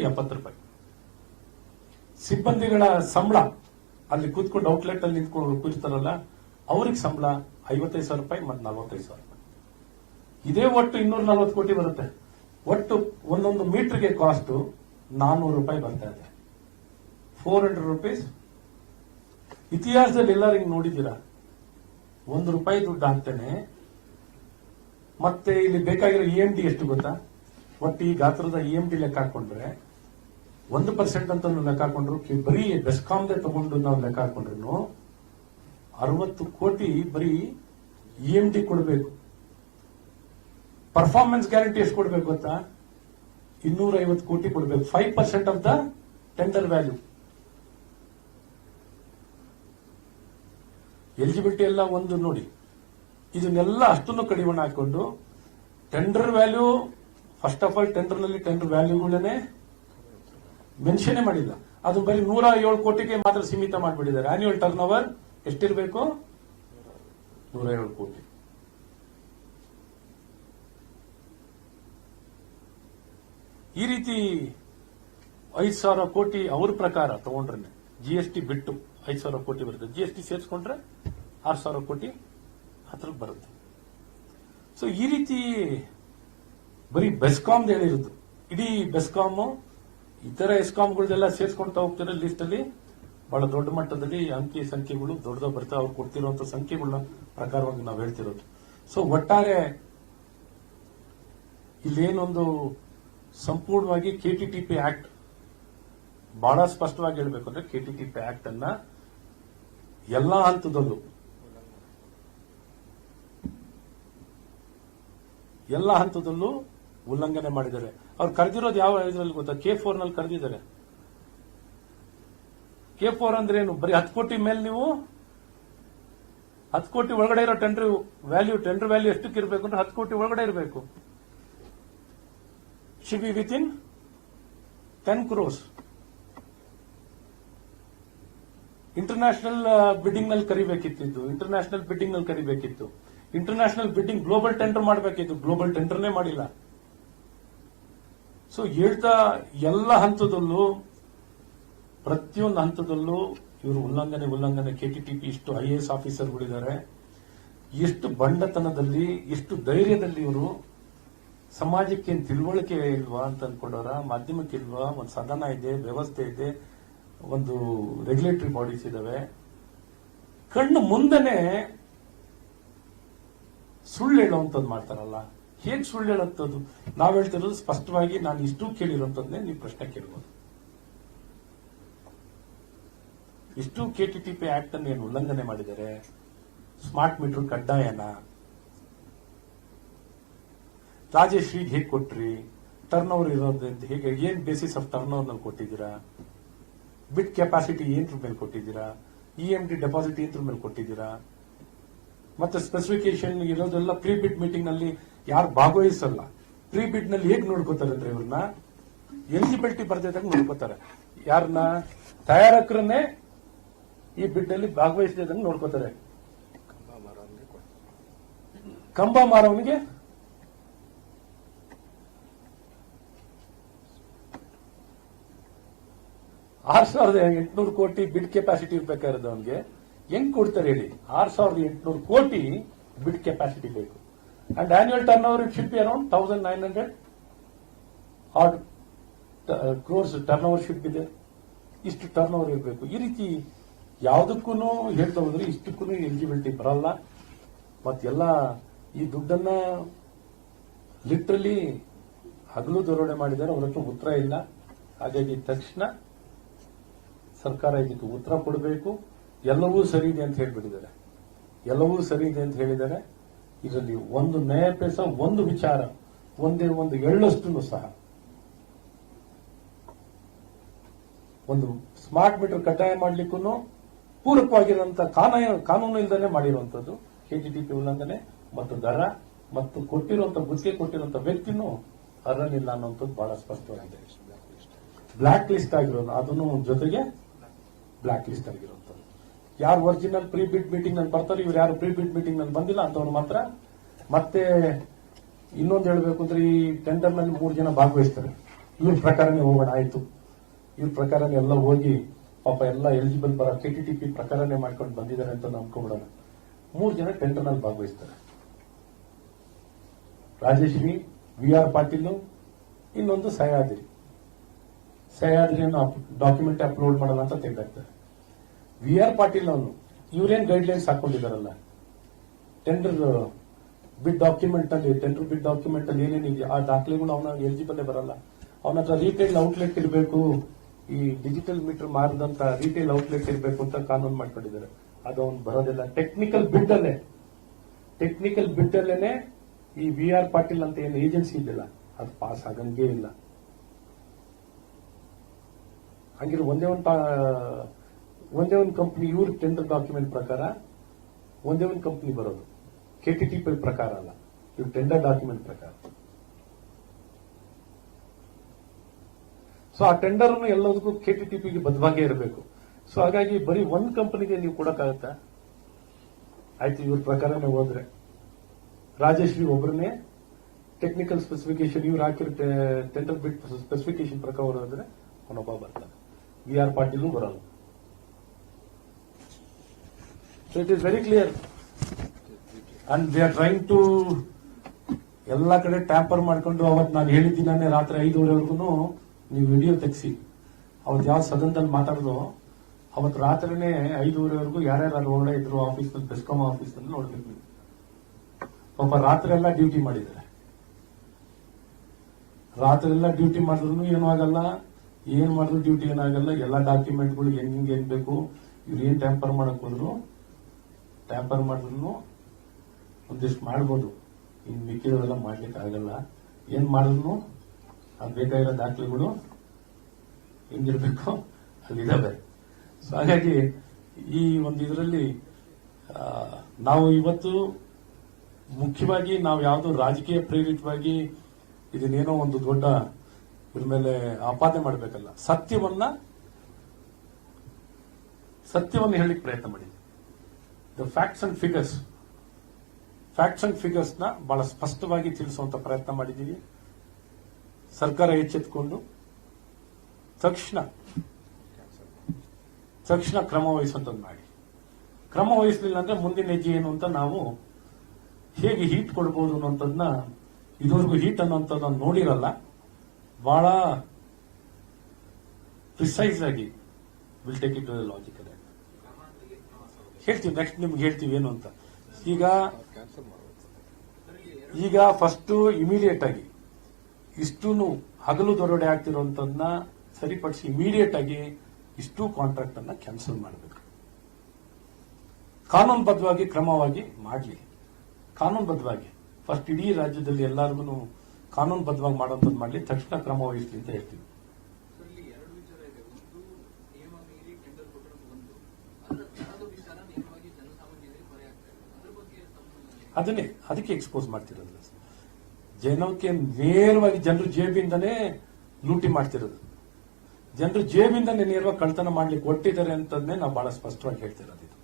70 ರೂಪಾಯಿ. ಸಿಬ್ಬಂದಿಗಳ ಸಂಬಳ, ಅಲ್ಲಿ ಕೂತ್ಕೊಂಡು ಔಟ್ಲೆಟ್ ಅಲ್ಲಿ ನಿಂತ್ಕೊಂಡು ಕೂರ್ತಾರಲ್ಲ, ಅವ್ರಿಗೆ ಸಂಬಳ 55,000 ರೂಪಾಯಿ ಮತ್ತು 45,000 ರೂಪಾಯಿ. ಇದೇ ಒಟ್ಟು 240 ಕೋಟಿ ಬರುತ್ತೆ. ಒಟ್ಟು ಒಂದೊಂದು ಮೀಟರ್ಗೆ ಕಾಸ್ಟ್ 400 ರೂಪಾಯಿ ಬರ್ತಾ ಇದೆ. 400 ರುಪೀಸ್. ಇತಿಹಾಸದಲ್ಲಿ ಎಲ್ಲರೂ ಹಿಂಗ್ ನೋಡಿದ್ದೀರಾ? 1 ರೂಪಾಯಿ ದುಡ್ಡು ಹಾಕ್ತೇನೆ. ಮತ್ತೆ ಇಲ್ಲಿ ಬೇಕಾಗಿರೋ EMD ಎಷ್ಟು ಗೊತ್ತಾ? ಒಟ್ಟು ಈ ಗಾತ್ರದ EMD ಲೆಕ್ಕ ಹಾಕೊಂಡ್ರೆ 1% ಅಂತ ಲೆಕ್ಕ ಹಾಕೊಂಡ್ರು, ಬರೀ ಬೆಸ್ಕಾಂದೇ ತಗೊಂಡು ನಾವು ಲೆಕ್ಕ ಹಾಕೊಂಡ್ರು 60 ಕೋಟಿ ಬರೀ EMD ಕೊಡಬೇಕು. ಪರ್ಫಾರ್ಮೆನ್ಸ್ ಗ್ಯಾರಂಟಿ ಎಷ್ಟು ಕೊಡಬೇಕು ಗೊತ್ತಾ? 250 ಕೋಟಿ ಕೊಡಬೇಕು. 5% of the tender value. Eligibility ಎಲ್ಲ ಒಂದು ನೋಡಿ. ಇದನ್ನೆಲ್ಲ ಅಷ್ಟನ್ನು ಕಡಿಮೆ ಹಾಕೊಂಡು tender value, first of all tender ನಲ್ಲಿ ಟೆಂಡರ್ ವ್ಯಾಲ್ಯೂಗಳನ್ನೇ ಮೆನ್ಷನ್ ಮಾಡಿಲ್ಲ. ಅದು ಬರೀ 107 ಕೋಟಿಗೆ ಮಾತ್ರ ಸೀಮಿತ ಮಾಡಿಬಿಟ್ಟಿದ್ದಾರೆ. ಆನ್ಯುವಲ್ ಟರ್ನ್ ಓವರ್ ಎಷ್ಟಿರಬೇಕು? 107 ಕೋಟಿ. ಈ ರೀತಿ 5,000 ಕೋಟಿ ಅವ್ರ ಪ್ರಕಾರ ತಗೊಂಡ್ರೆ, GST ಬಿಟ್ಟು 5,000 ಕೋಟಿ ಬರುತ್ತೆ. GST ಸೇರಿಸ್ಕೊಂಡ್ರೆ 6,000 ಕೋಟಿ ಹತ್ರಕ್ಕೆ ಬರುತ್ತೆ. ಸೊ ಈ ರೀತಿ ಬರೀ ಬೆಸ್ಕಾಮ್ ಹೇಳಿರೋದು. ಇಡೀ ಬೆಸ್ಕಾಮು ಇತರ ಎಸ್ಕಾಂಗಳದೆಲ್ಲ ಸೇರಿಸ್ಕೊಂತ ಹೋಗ್ತಿರೋ ಲಿಸ್ಟ್ ಅಲ್ಲಿ ಬಹಳ ದೊಡ್ಡ ಮಟ್ಟದಲ್ಲಿ ಅಂಕಿ ಸಂಖ್ಯೆಗಳು ದೊಡ್ಡದಾಗಿ ಬರ್ತವೆ. ಅವ್ರು ಕೊಡ್ತಿರುವಂತ ಸಂಖ್ಯೆಗಳ ಪ್ರಕಾರವಾಗಿ ನಾವು ಹೇಳ್ತಿರೋದು. ಸೊ ಒಟ್ಟಾರೆ ಇಲ್ಲೇನೊಂದು ಸಂಪೂರ್ಣವಾಗಿ KTTP ಆಕ್ಟ್ ಬಹಳ ಸ್ಪಷ್ಟವಾಗಿ ಹೇಳಬೇಕು ಅಂದ್ರೆ KTTP ಆಕ್ಟ್ ಅನ್ನ ಎಲ್ಲಾ ಹಂತದಲ್ಲೂ ಉಲ್ಲಂಘನೆ ಮಾಡಿದ್ದಾರೆ. ಅವ್ರು ಕರೆದಿರೋದು ಯಾವ ಇದರಲ್ಲಿ ಗೊತ್ತಾ? K4 ನಲ್ಲಿ ಕರೆದಿದ್ದಾರೆ. K4 ಅಂದ್ರೆ ಏನು? ಬರೀ 10 ಕೋಟಿ ಮೇಲೆ ನೀವು 10 ಕೋಟಿ ಒಳಗಡೆ ಇರೋ ಟೆಂಡರ್ ವ್ಯಾಲ್ಯೂ ಎಷ್ಟಕ್ಕೆ ಇರಬೇಕು ಅಂದ್ರೆ 10 ಕೋಟಿ ಒಳಗಡೆ ಇರಬೇಕು. Should be within 10 crores. International bidding ನಲ್ಲಿ ಕರಿಬೇಕಿತ್ತು. ಇಂಟರ್ನ್ಯಾಷನಲ್ ಬಿಡ್ಡಿಂಗ್ ಗ್ಲೋಬಲ್ ಟೆಂಡರ್ ಮಾಡಬೇಕಿತ್ತು. ಗ್ಲೋಬಲ್ ಟೆಂಡರ್ನೇ ಮಾಡಿಲ್ಲ. ಸೊ ಹೇಳ್ತಾ ಎಲ್ಲ ಹಂತದಲ್ಲೂ, ಪ್ರತಿಯೊಂದು ಹಂತದಲ್ಲೂ ಇವರು ಉಲ್ಲಂಘನೆ KTTP ಇಷ್ಟು IAS ಆಫೀಸರ್ಗಳಿದ್ದಾರೆ. ಎಷ್ಟು ಬಂಡತನದಲ್ಲಿ, ಎಷ್ಟು ಧೈರ್ಯದಲ್ಲಿ ಇವರು ಸಮಾಜಕ್ಕೆ ತಿಳುವಳಿಕೆ ಇಲ್ವಾ ಅಂತ ಅನ್ಕೊಂಡವರ, ಮಾಧ್ಯಮಕ್ಕೆ ಇಲ್ವಾ? ಒಂದು ಸದನ ಇದೆ, ವ್ಯವಸ್ಥೆ ಇದೆ, ಒಂದು ರೆಗ್ಯುಲೇಟರಿ ಬಾಡೀಸ್ ಇದಾವೆ. ಕಣ್ಣು ಮುಂದೆನೆ ಸುಳ್ಳು ಹೇಳುವಂಥದ್ದು ಮಾಡ್ತಾರಲ್ಲ. ಹೇಗೆ ಸುಳ್ಳು ಹೇಳುವಂಥದ್ದು? ನಾವು ಹೇಳ್ತಿರೋದು ಸ್ಪಷ್ಟವಾಗಿ, ನಾನು ಇಷ್ಟು ಕೇಳಿರುವಂತದ್ದೇ ನೀವು ಪ್ರಶ್ನೆ ಕೇಳಬಹುದು. ಇಷ್ಟು KTTP ಆಕ್ಟ್ ಅನ್ನು ಏನು ಉಲ್ಲಂಘನೆ ಮಾಡಿದ್ದಾರೆ? Smart meter ಕಡ್ಡಾಯನ? ರಾಜಶ್ರೀ ಹೇಗೆ ಕೊಟ್ರಿ? ಟರ್ನ್ ಓವರ್ ಇರೋದ್ರಿಂದ ಹೇಗೆ, ಏನ್ ಬೇಸಿಸ್ ಆಫ್ ಟರ್ನ್ ಓವರ್ ನಲ್ಲಿ ಕೊಟ್ಟಿದ್ದೀರಾ? ಬಿಟ್ ಕೆಪಾಸಿಟಿ ಏನ್ರ ಮೇಲೆ ಕೊಟ್ಟಿದ್ದೀರಾ? EMD ಡೆಪಾಸಿಟ್ ಏನ್ರ ಮೇಲೆ ಕೊಟ್ಟಿದ್ದೀರಾ? ಮತ್ತೆ ಸ್ಪೆಸಿಫಿಕೇಶನ್ ಇರೋದೆಲ್ಲ ಪ್ರೀ ಬಿಡ್ ಮೀಟಿಂಗ್ ನಲ್ಲಿ ಯಾರು ಭಾಗವಹಿಸಲ್ಲ. ಪ್ರೀ ಬಿಡ್ ನಲ್ಲಿ ಹೇಗೆ ನೋಡ್ಕೋತಾರೆ ಅಂದ್ರೆ, ಇವ್ರನ್ನ ಎಲಿಜಿಬಿಲಿಟಿ ಬರ್ದಿದ್ದಾಗ ನೋಡ್ಕೋತಾರೆ. ಯಾರನ್ನ? ತಯಾರಕರನ್ನೇ ಈ ಬಿಡ್ ಅಲ್ಲಿ ಭಾಗವಹಿಸಿದಂಗೆ ನೋಡ್ಕೋತಾರೆ. ಕಂಬ ಮಾರವನಿಗೆ $6,800 ಕೋಟಿ ಬಿಡ್ ಕೆಪಾಸಿಟಿ ಇರ್ಬೇಕಾಗಿರೋದು ಅವನಿಗೆ ಹೆಂಗ್ ಕೊಡ್ತಾರೆ ಹೇಳಿ? 6,800 ಕೋಟಿ ಬಿಡ್ ಕೆಪಾಸಿಟಿ ಬೇಕು. And annual turn over it should be around 1,900 crores turn over should be. ಇಷ್ಟು ಟರ್ನ್ ಓವರ್ ಇರಬೇಕು. ಈ ರೀತಿ ಯಾವುದಕ್ಕೂ ಹೇಳ್ತಾ ಹೋದ್ರೆ ಇಷ್ಟಕ್ಕೂ ಎಲಿಜಿಬಿಲಿಟಿ ಬರಲ್ಲ. ಮತ್ತೆಲ್ಲ ಈ ದುಡ್ಡನ್ನ ಲಿಟ್ರಲಿ ಹಗಲು ದರೋಡೆ ಮಾಡಿದ್ದಾರೆ. ಅವ್ರ ಹತ್ರ ಉತ್ತರ ಇಲ್ಲ. ಹಾಗಾಗಿ ತಕ್ಷಣ ಸರ್ಕಾರ ಇದಕ್ಕೆ ಉತ್ತರ ಕೊಡಬೇಕು. ಎಲ್ಲವೂ ಸರಿ ಇದೆ ಅಂತ ಹೇಳಿದ್ದಾರೆ. ಇದರಲ್ಲಿ ಒಂದು ನಯ ಪೈಸ, ಒಂದು ವಿಚಾರ, ಒಂದು ಎಳ್ಳಷ್ಟು ಸಹ ಒಂದು ಸ್ಮಾರ್ಟ್ ಮೀಟರ್ ಕಡ್ಡಾಯ ಮಾಡ್ಲಿಕ್ಕೂ ಪೂರಕವಾಗಿರುವಂತಹ ಕಾನೂನು ಇಲ್ಲದೆ ಮಾಡಿರುವಂತದ್ದು KTTP ಉಲ್ಲಂಘನೆ. ಮತ್ತು ದರ ಮತ್ತು ಗುತ್ತಿಗೆ ಕೊಟ್ಟಿರುವಂತ ವ್ಯಕ್ತಿನೂ ಅರ್ಹನಿಲ್ಲ ಅನ್ನುವಂಥದ್ದು ಬಹಳ ಸ್ಪಷ್ಟವಾಗಿದೆ. ಬ್ಲಾಕ್ ಲಿಸ್ಟ್ ಆಗಿರೋದು, ಅದನ್ನು ಜೊತೆಗೆ ಬ್ಲಾಕ್ ಲಿಸ್ಟ್ ಆಗಿರುವಂತದ್ದು. ಯಾರು ಒರಿಜಿನಲ್ ಪ್ರೀ ಬಿಡ್ ಮೀಟಿಂಗ್ ನಲ್ಲಿ ಬರ್ತಾರೆ, ಇವ್ರು ಯಾರು ಪ್ರೀ ಬಿಡ್ ಮೀಟಿಂಗ್ ನಲ್ಲಿ ಬಂದಿಲ್ಲ ಅಂತವ್ರು ಮಾತ್ರ. ಮತ್ತೆ ಇನ್ನೊಂದು ಹೇಳಬೇಕು ಅಂದ್ರೆ, ಈ ಟೆಂಡರ್ ನಲ್ಲಿ 3 ಜನ ಭಾಗವಹಿಸ್ತಾರೆ. ಇವ್ರ ಪ್ರಕಾರನೇ ಹೋಗೋಣ ಆಯ್ತು. ಇವ್ರ ಪ್ರಕಾರನೇ ಎಲ್ಲ ಹೋಗಿ ಪಾಪ ಎಲ್ಲ ಎಲಿಜಿಬಲ್ ಬರೋ KTTP ಪ್ರಕಾರನೇ ಮಾಡ್ಕೊಂಡು ಬಂದಿದ್ದಾರೆ ಅಂತ ನಂಬ್ಕೊಂಡ್ಬಿಡೋಣ. 3 ಜನ ಟೆಂಡರ್ ನಲ್ಲಿ ಭಾಗವಹಿಸ್ತಾರೆ. ರಾಜಶ್ರೀ, VR ಪಾಟೀಲ್, ಇನ್ನೊಂದು ಸಹ್ಯಾದ್ರಿಯನ್ನು ಡಾಕ್ಯುಮೆಂಟ್ ಅಪ್ಲೋಡ್ ಮಾಡಲ್ಲ ಅಂತ ತೆಗೆದಾಕ್ತಾರೆ. VR ಪಾಟೀಲ್ ಅವನು ಇವ್ರೇನ್ ಗೈಡ್ಲೈನ್ಸ್ ಹಾಕೊಂಡಿದಾರಲ್ಲ, ಟೆಂಡರ್ ಬಿಡ್ ಡಾಕ್ಯುಮೆಂಟ್ ಅಲ್ಲಿ ಏನೇನಿದೆ ಆ ದಾಖಲೆಗಳು ಅವನ ಎಲಿಜಿಬಲ್ ಬರಲ್ಲ. ಅವನ ಹತ್ರ ರಿಟೇಲ್ ಔಟ್ಲೆಟ್ ಇರಬೇಕು, ಈ ಡಿಜಿಟಲ್ ಮೀಟರ್ ಮಾರದಂತ ರಿಟೇಲ್ ಔಟ್ಲೆಟ್ ಇರಬೇಕು ಅಂತ ಕಾನೂನು ಮಾಡ್ಕೊಂಡಿದ್ದಾರೆ. ಅದು ಅವನು ಬರೋದಿಲ್ಲ. ಟೆಕ್ನಿಕಲ್ ಬಿಡ್ ಅಲ್ಲೇನೆ ಈ VR ಪಾಟೀಲ್ ಅಂತ ಏನು ಏಜೆನ್ಸಿ ಇದೆಯಲ್ಲ, ಅದು ಪಾಸ್ ಆಗಂಗೇ ಇಲ್ಲ. ಹಂಗಿರೋ ಒಂದೇ ಒಂದು ಕಂಪನಿ ಇವ್ರ ಟೆಂಡರ್ ಡಾಕ್ಯುಮೆಂಟ್ ಪ್ರಕಾರ ಒಂದೇ ಒಂದು ಕಂಪನಿ ಬರೋದು, KTTP ಪ್ರಕಾರ ಅಲ್ಲ, ಇವ್ರ ಟೆಂಡರ್ ಡಾಕ್ಯುಮೆಂಟ್ ಪ್ರಕಾರ. ಸೊ ಆ ಟೆಂಡರ್ ಎಲ್ಲದಕ್ಕೂ KTTPಗೆ ಬದ್ಧವಾಗೇ ಇರಬೇಕು. ಸೊ ಹಾಗಾಗಿ ಬರೀ ಒಂದು ಕಂಪನಿಗೆ ನೀವು ಕೊಡಕ್ಕಾಗತ್ತಾ? ಆಯ್ತು, ಇವ್ರ ಪ್ರಕಾರನೇ ಹೋದ್ರೆ ರಾಜಶ್ರೀ ಒಬ್ಬರನ್ನೇ ಟೆಕ್ನಿಕಲ್ ಸ್ಪೆಸಿಫಿಕೇಶನ್ ಇವ್ರು ಹಾಕಿರೋ ಟೆಂಡರ್ ಬಿಡ್ ಸ್ಪೆಸಿಫಿಕೇಶನ್ ಪ್ರಕಾರ ಹೋದ್ರೆ ಅವನೊಬ್ಬ ಬರ್ತಾನೆ. VR ಪಾಟೀಲ್ ಬರಲ್ಲ. So it is very clear. And they are trying to ಎಲ್ಲಾ ಕಡೆ ಟ್ಯಾಂಪರ್ ಮಾಡ್ಕೊಂಡು, ಅವತ್ತು ನಾನು ಹೇಳಿದ್ದೀನೇ ರಾತ್ರಿ 5:30ವರೆಗೂ ನೀವು ವಿಡಿಯೋ ತೆಗಿಸಿ. ಅವತ್ತು ಯಾವ ಸದನದಲ್ಲಿ ಮಾತಾಡಿದ್ರು ಅವತ್ತು ರಾತ್ರಿನೇ 5:30ವರೆಗೂ ಯಾರ್ಯಾರು ಅಲ್ಲಿ ಹೊರಗಡೆ ಇದ್ರು ಆಫೀಸ್ನಲ್ಲಿ, ಬೆಸ್ಕಾಂ ಆಫೀಸ್ನಲ್ಲಿ ನೋಡ್ಬೇಕು ನೀವು. ಪಾಪ ರಾತ್ರಿ ಎಲ್ಲ ಡ್ಯೂಟಿ ಮಾಡಿದ್ದಾರೆ. ರಾತ್ರಿ ಎಲ್ಲ ಡ್ಯೂಟಿ ಮಾಡಿದ್ರು ಏನೂ ಆಗಲ್ಲ, ಏನ್ ಮಾಡಿದ್ರು ಡ್ಯೂಟಿ ಏನಾಗಲ್ಲ. ಎಲ್ಲ ಡಾಕ್ಯುಮೆಂಟ್ಗಳು ಹೆಂಗ್ ಬೇಕು, ಇವ್ರು ಏನ್ ಟ್ಯಾಂಪರ್ ಮಾಡಕ್ ಹೋದ್ರು, ಟ್ಯಾಂಪರ್ ಮಾಡಿದ್ರು ಒಂದಿಷ್ಟು ಮಾಡ್ಬೋದು, ಇನ್ ಮಿಕ್ಕಿದವೆಲ್ಲ ಮಾಡ್ಲಿಕ್ಕೆ ಆಗಲ್ಲ. ಏನ್ ಮಾಡಿದ್ರು ಅದು ಬೇಕಾಗಿರೋ ದಾಖಲೆಗಳು ಹೆಂಗಿರ್ಬೇಕು ಅಲ್ಲಿದ್ದಾವೆ. ಸೊ ಹಾಗಾಗಿ ಈ ಒಂದು ಇದರಲ್ಲಿ ನಾವು ಇವತ್ತು ಮುಖ್ಯವಾಗಿ ನಾವು ಯಾವುದು ರಾಜಕೀಯ ಪ್ರೇರಿತವಾಗಿ ಇದನ್ನೇನೋ ಒಂದು ದೊಡ್ಡ ಇದ್ರ ಮೇಲೆ ಆಪಾದನೆ ಮಾಡಬೇಕಲ್ಲ, ಸತ್ಯವನ್ನು ಹೇಳಲಿಕ್ಕೆ ಪ್ರಯತ್ನ ಮಾಡಿದ್ವಿ. ದ ಫ್ಯಾಕ್ಟ್ಸ್ ಅಂಡ್ ಫಿಗರ್ಸ್ ನ ಬಹಳ ಸ್ಪಷ್ಟವಾಗಿ ತಿಳಿಸುವಂತ ಪ್ರಯತ್ನ ಮಾಡಿದ್ದೀವಿ. ಸರ್ಕಾರ ಎಚ್ಚೆತ್ತುಕೊಂಡು ತಕ್ಷಣ ಕ್ರಮ ವಹಿಸುವಂತದ್ದು ಮಾಡಿ. ಕ್ರಮ ವಹಿಸಲಿಲ್ಲ ಅಂದ್ರೆ ಮುಂದಿನ ಹೆಜ್ಜೆ ಏನು ಅಂತ ನಾವು ಹೇಗೆ ಹೀಟ್ ಕೊಡಬಹುದು ಅನ್ನೋಂಥದ್ದನ್ನ ಇದುವರೆಗೂ ಹೀಟ್ ಅನ್ನೋಂಥದ್ದನ್ನ ನೋಡಿರಲ್ಲ. ಬಹಳ ಪ್ರಿಸೈಸ್ ಆಗಿ will take it to the logical. ಹೇಳ್ತೀವಿ ನೆಕ್ಸ್ಟ್ ನಿಮ್ಗೆ ಹೇಳ್ತೀವಿ ಏನು ಅಂತ. ಈಗ ಫಸ್ಟ್ ಇಮಿಡಿಯೇಟ್ ಆಗಿ ಇಷ್ಟು ಹಗಲು ದೊರಡೆ ಆಗ್ತಿರುವಂತದನ್ನ ಸರಿಪಡಿಸಿ ಇಮಿಡಿಯೇಟ್ ಆಗಿ ಇಷ್ಟು ಕಾಂಟ್ರಾಕ್ಟ್ ಅನ್ನ ಕ್ಯಾನ್ಸಲ್ ಮಾಡಬೇಕು. ಕಾನೂನುಬದ್ಧವಾಗಿ ಕ್ರಮವಾಗಿ ಮಾಡಲಿ. ಕಾನೂನುಬದ್ಧವಾಗಿ ಫಸ್ಟ್ ಇಡೀ ರಾಜ್ಯದಲ್ಲಿ ಎಲ್ಲರಿಗೂ ಕಾನೂನುಬದ್ಧವಾಗಿ ಮಾಡುವಂಥದ್ದು ಮಾಡಲಿ, ತಕ್ಷಣ ಕ್ರಮ ವಹಿಸಲಿ ಅಂತ ಹೇಳ್ತೀವಿ. ಸರ್, ಇಲ್ಲಿ ಎರಡು ವಿಚಾರ ಇದೆ. ಒಂದು, ನಿಯಮ ಮೀರಿ ಟೆಂಡರ್ ಕೊಟ್ಟಿರೋದು ಒಂದು, ಅದರ ವಿಚಾರ ನೇರವಾಗಿ ಜನಸಾಮಾನ್ಯರಿಗೆ ಹೊರೆ ಆಗ್ತಾ ಇದೆ. ಅದ್ರ ಬಗ್ಗೆ ಅದಕ್ಕೆ ಎಕ್ಸ್ಪೋಸ್ ಮಾಡ್ತಿರೋದು. ಜನಕ್ಕೆ ನೇರವಾಗಿ ಜನರು ಜೇಬಿಂದನೇ ಲೂಟಿ ಮಾಡ್ತಿರೋದು, ಜನರು ಜೇಬಿಂದನೇ ನೇರವಾಗಿ ಕಳ್ತನ ಮಾಡ್ಲಿಕ್ಕೆ ಹೊಟ್ಟಿದ್ದಾರೆ ಅಂತಂದೇ ನಾವು ಬಹಳ ಸ್ಪಷ್ಟವಾಗಿ ಹೇಳ್ತಿರೋದು. ಇದು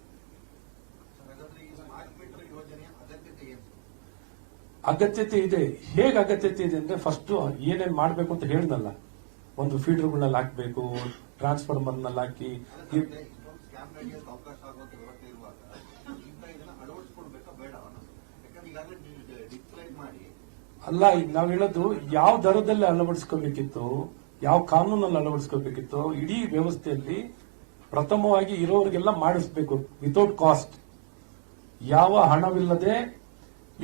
ಅಗತ್ಯತೆ ಇದೆ. ಹೇಗೆ ಅಗತ್ಯತೆ ಇದೆ ಅಂದ್ರೆ ಫಸ್ಟ್ ಏನೇನ್ ಮಾಡ್ಬೇಕು ಅಂತ ಹೇಳಿದ್ನಲ್ಲ, ಒಂದು ಫೀಡರ್ಗಳನ್ನ ಹಾಕ್ಬೇಕು, ಟ್ರಾನ್ಸ್ಫಾರ್ಮರ್ನಲ್ಲಿ ಹಾಕಿ ಅಲ್ಲ. ಈಗ ನಾವು ಹೇಳೋದು ಯಾವ ದರದಲ್ಲಿ ಅಳವಡಿಸ್ಕೋಬೇಕಿತ್ತು, ಯಾವ ಕಾನೂನಲ್ಲಿ ಅಳವಡಿಸ್ಕೋಬೇಕಿತ್ತು, ಇಡೀ ವ್ಯವಸ್ಥೆಯಲ್ಲಿ ಪ್ರಥಮವಾಗಿ ಇರೋರಿಗೆಲ್ಲ ಮಾಡಿಸ್ಬೇಕು ವಿತೌಟ್ ಕಾಸ್ಟ್. ಯಾವ ಹಣವಿಲ್ಲದೆ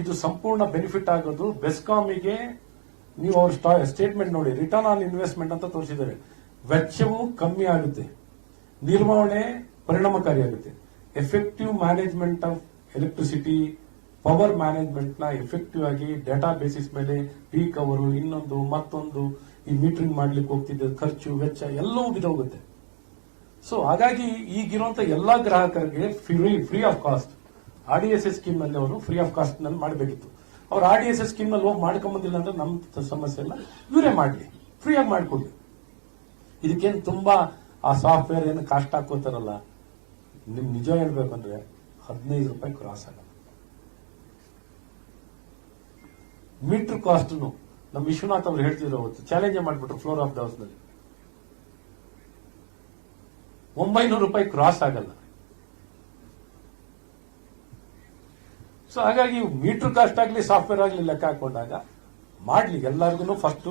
ಇದು ಸಂಪೂರ್ಣ ಬೆನಿಫಿಟ್ ಆಗೋದು ಬೆಸ್ಕಾಮಿಗೆ. ನೀವು ಅವ್ರ ಸ್ಟೇಟ್ಮೆಂಟ್ ನೋಡಿ, ರಿಟರ್ನ್ ಆನ್ ಇನ್ವೆಸ್ಟ್ಮೆಂಟ್ ಅಂತ ತೋರಿಸಿದ್ದಾರೆ. ವೆಚ್ಚವು ಕಮ್ಮಿ ಆಗುತ್ತೆ, ನಿರ್ವಹಣೆ ಪರಿಣಾಮಕಾರಿಯಾಗುತ್ತೆ, effective management of electricity, power management ನ ಎಫೆಕ್ಟಿವ್ ಆಗಿ ಡೇಟಾ ಬೇಸಿಸ್ ಮೇಲೆ ಪೀಕ್ ಅವರು ಇನ್ನೊಂದು ಮತ್ತೊಂದು ಈ ಮೀಟರಿಂಗ್ ಮಾಡ್ಲಿಕ್ಕೆ ಹೋಗ್ತಿದ್ದ ಖರ್ಚು ವೆಚ್ಚ ಎಲ್ಲವೂ ಬಿದ್ದೋಗುತ್ತೆ. ಸೊ ಹಾಗಾಗಿ ಈಗಿರುವಂತ ಎಲ್ಲಾ ಗ್ರಾಹಕರಿಗೆ free of cost RDSS scheme ನಲ್ಲಿ ಅವರು ಫ್ರೀ ಆಫ್ ಕಾಸ್ಟ್ ನಲ್ಲಿ ಮಾಡಬೇಕಿತ್ತು. ಅವ್ರು RDSS ಸ್ಕೀಮ್ ನಲ್ಲಿ ಹೋಗಿ ಮಾಡ್ಕೊಂಬಂದಿಲ್ಲ ಅಂದ್ರೆ ನಮ್ಮ ಸಮಸ್ಯೆ ಇಲ್ಲ, ಇವರೇ ಮಾಡಲಿ, ಫ್ರೀ ಆಗಿ ಮಾಡ್ಕೊಡ್ಲಿ. ಇದಕ್ಕೇನು ತುಂಬಾ ಆ ಸಾಫ್ಟ್ವೇರ್ ಏನು ಕಾಸ್ಟ್ ಹಾಕೋತಾರಲ್ಲ, ನಿಮ್ ನಿಜ ಹೇಳ್ಬೇಕಂದ್ರೆ 15 ರೂಪಾಯಿ ಕ್ರಾಸ್ ಆಗಲ್ಲ. ಮೀಟರ್ ಕಾಸ್ಟ್ ನಮ್ಮ ವಿಶ್ವನಾಥ್ ಅವರು ಹೇಳ್ತಿದ್ರು, ಅವತ್ತು ಚಾಲೆಂಜ್ ಮಾಡ್ಬಿಟ್ರು ಫ್ಲೋರ್ ಆಫ್ ದ ಹೌಸ್ ನಲ್ಲಿ 900 ರೂಪಾಯಿ ಕ್ರಾಸ್ ಆಗಲ್ಲ. ಸೊ ಹಾಗಾಗಿ ಮೀಟರ್ ಕಾಸ್ಟ್ ಆಗಲಿ ಸಾಫ್ಟ್ವೇರ್ ಆಗಲಿ ಲೆಕ್ಕ ಹಾಕೊಂಡಾಗ ಮಾಡ್ಲಿ ಎಲ್ಲರಿಗೂ ಫಸ್ಟ್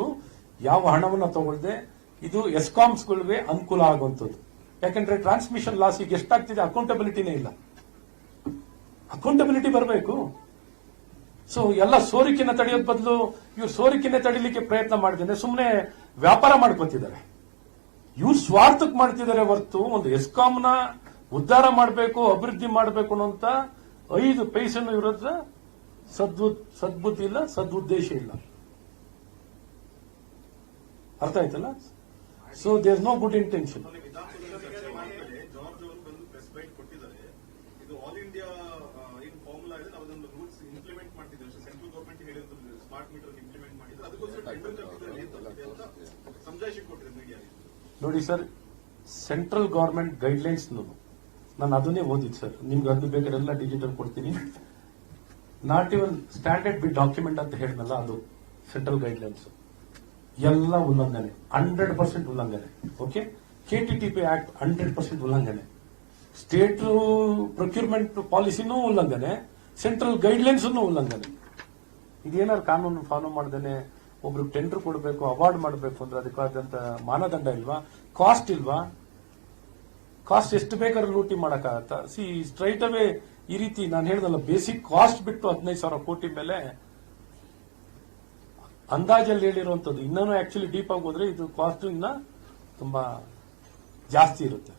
ಯಾವ ಹಣವನ್ನ ತಗೊಳ್ದೆ ಇದು ಎಸ್ಕಾಮ್ಸ್ಗಳಿಗೆ ಅನುಕೂಲ ಆಗುವಂಥದ್ದು. ಯಾಕಂದ್ರೆ ಟ್ರಾನ್ಸ್ಮಿಷನ್ ಲಾಸ್ ಈಗ ಎಷ್ಟಾಗ್ತಿದೆ ಅಕೌಂಟಬಿಲಿಟಿನೇ ಇಲ್ಲ, ಅಕೌಂಟಬಿಲಿಟಿ ಬರಬೇಕು. ಸೊ ಎಲ್ಲ ಸೋರಿಕೆನ ತಡೆಯೋದ್ ಬದಲು ಇವ್ರು ಸೋರಿಕೆನೆ ತಡಿಲಿಕ್ಕೆ ಪ್ರಯತ್ನ ಮಾಡಿದ್ರೆ ಸುಮ್ಮನೆ ವ್ಯಾಪಾರ ಮಾಡ್ಕೊತಿದ್ದಾರೆ. ಇವ್ರು ಸ್ವಾರ್ಥಕ್ಕೆ ಮಾಡ್ತಿದ್ದಾರೆ ಹೊರತು ಒಂದು ಎಸ್ಕಾಂನ ಉದ್ಧಾರ ಮಾಡಬೇಕು, ಅಭಿವೃದ್ಧಿ ಮಾಡಬೇಕು ಅನ್ನೋಂತ 5 ಪೈಸೆನೂ ಇರೋದ್ರ ಸದ್ಬುದ್ಧಿ ಇಲ್ಲ, ಸದುದ್ದೇಶ ಇಲ್ಲ. ಅರ್ಥ ಆಯ್ತಲ್ಲ? So there no good intention. George ಅವರು ಬಂದು ಪ್ರೆಸ್ ಬೈಟ್ ಕೊಟ್ಟಿದ್ದಾರೆ. ಇದು ಆಲ್ ಇಂಡಿಯಾ ಏನು ಫಾರ್ಮುಲಾ ಇದೆ, ನಾವೊಂದು ರೂಲ್ಸ್ ಇಂಪ್ಲಿಮೆಂಟ್ ಮಾಡ್ತಿದ್ದೇವೆ. ಸೆಂಟ್ರಲ್ ಗವರ್ಮೆಂಟ್ ಹೇಳಿದ್ರು ಸ್ಮಾರ್ಟ್ ಮೀಟರ್ ಇಂಪ್ಲಿಮೆಂಟ್ ಮಾಡಿದ್ರು, ಅದಕ್ಕೋಸ್ಕರ ಸಮಜಾಯಿಷಿ ಕೊಟ್ಟಿದೆ ಮೀಡಿಯಾ. ನೋಡಿ ಸರ್, ಸೆಂಟ್ರಲ್ ಗವರ್ಮೆಂಟ್ ಗೈಡ್ಲೈನ್ಸ್ ನಾನು ಅದನ್ನೇ ಓದಿದ್ದು ಸರ್, ನಿಮ್ಗೆ ಅದು ಬೇಕಾದ್ರೆ ಎಲ್ಲ ಡಿಜಿಟಲ್ ಕೊಡ್ತೀನಿ. Not even standard bill document ಅಂತ ಹೇಳಿದ್ನಲ್ಲ, ಅದು ಸೆಂಟ್ರಲ್ ಗೈಡ್ಲೈನ್ಸ್ ಎಲ್ಲ ಉಲ್ಲಂಘನೆ, 100% ಉಲ್ಲಂಘನೆ. ಓಕೆ, KTTP ಆಕ್ಟ್ 100% ಉಲ್ಲಂಘನೆ, ಸ್ಟೇಟ್ ಪ್ರೊಕ್ಯೂರ್ಮೆಂಟ್ ಪಾಲಿಸಿನೂ ಉಲ್ಲಂಘನೆ, ಸೆಂಟ್ರಲ್ ಗೈಡ್ಲೈನ್ಸ್ ಉಲ್ಲಂಘನೆ. ಇದೇನಾದ್ರು ಕಾನೂನು ಫಾಲೋ ಮಾಡ್ದೇನೆ ಒಬ್ರು ಟೆಂಡರ್ ಕೊಡಬೇಕು, ಅವಾರ್ಡ್ ಮಾಡಬೇಕು ಅಂದ್ರೆ ಅದಕ್ಕಾದಂತ ಮಾನದಂಡ ಇಲ್ವಾ? ಕಾಸ್ಟ್ ಇಲ್ವಾ? ಕಾಸ್ಟ್ ಎಷ್ಟು ಬೇಕಾದ್ರೂ ಲೂಟಿ ಮಾಡಕ್ಕಾಗತ್ತಾ? ಸ್ಟ್ರೈಟ್ ಅವೇ ಈ ರೀತಿ ನಾನು ಹೇಳಿದಲ್ಲ, ಬೇಸಿಕ್ ಕಾಸ್ಟ್ ಬಿಟ್ಟು 15,000 ಕೋಟಿ ಮೇಲೆ ಅಂದಾಜಲ್ಲಿ ಹೇಳಿರುವಂತದ್ದು. ಇನ್ನೂ ಆಕ್ಚುಲಿ ಡೀಪ್ ಆಗಿ ಹೋದ್ರೆ ಇದು ಕಾಸ್ಟ್ ಇನ್ನ ತುಂಬಾ ಜಾಸ್ತಿ ಇರುತ್ತೆ.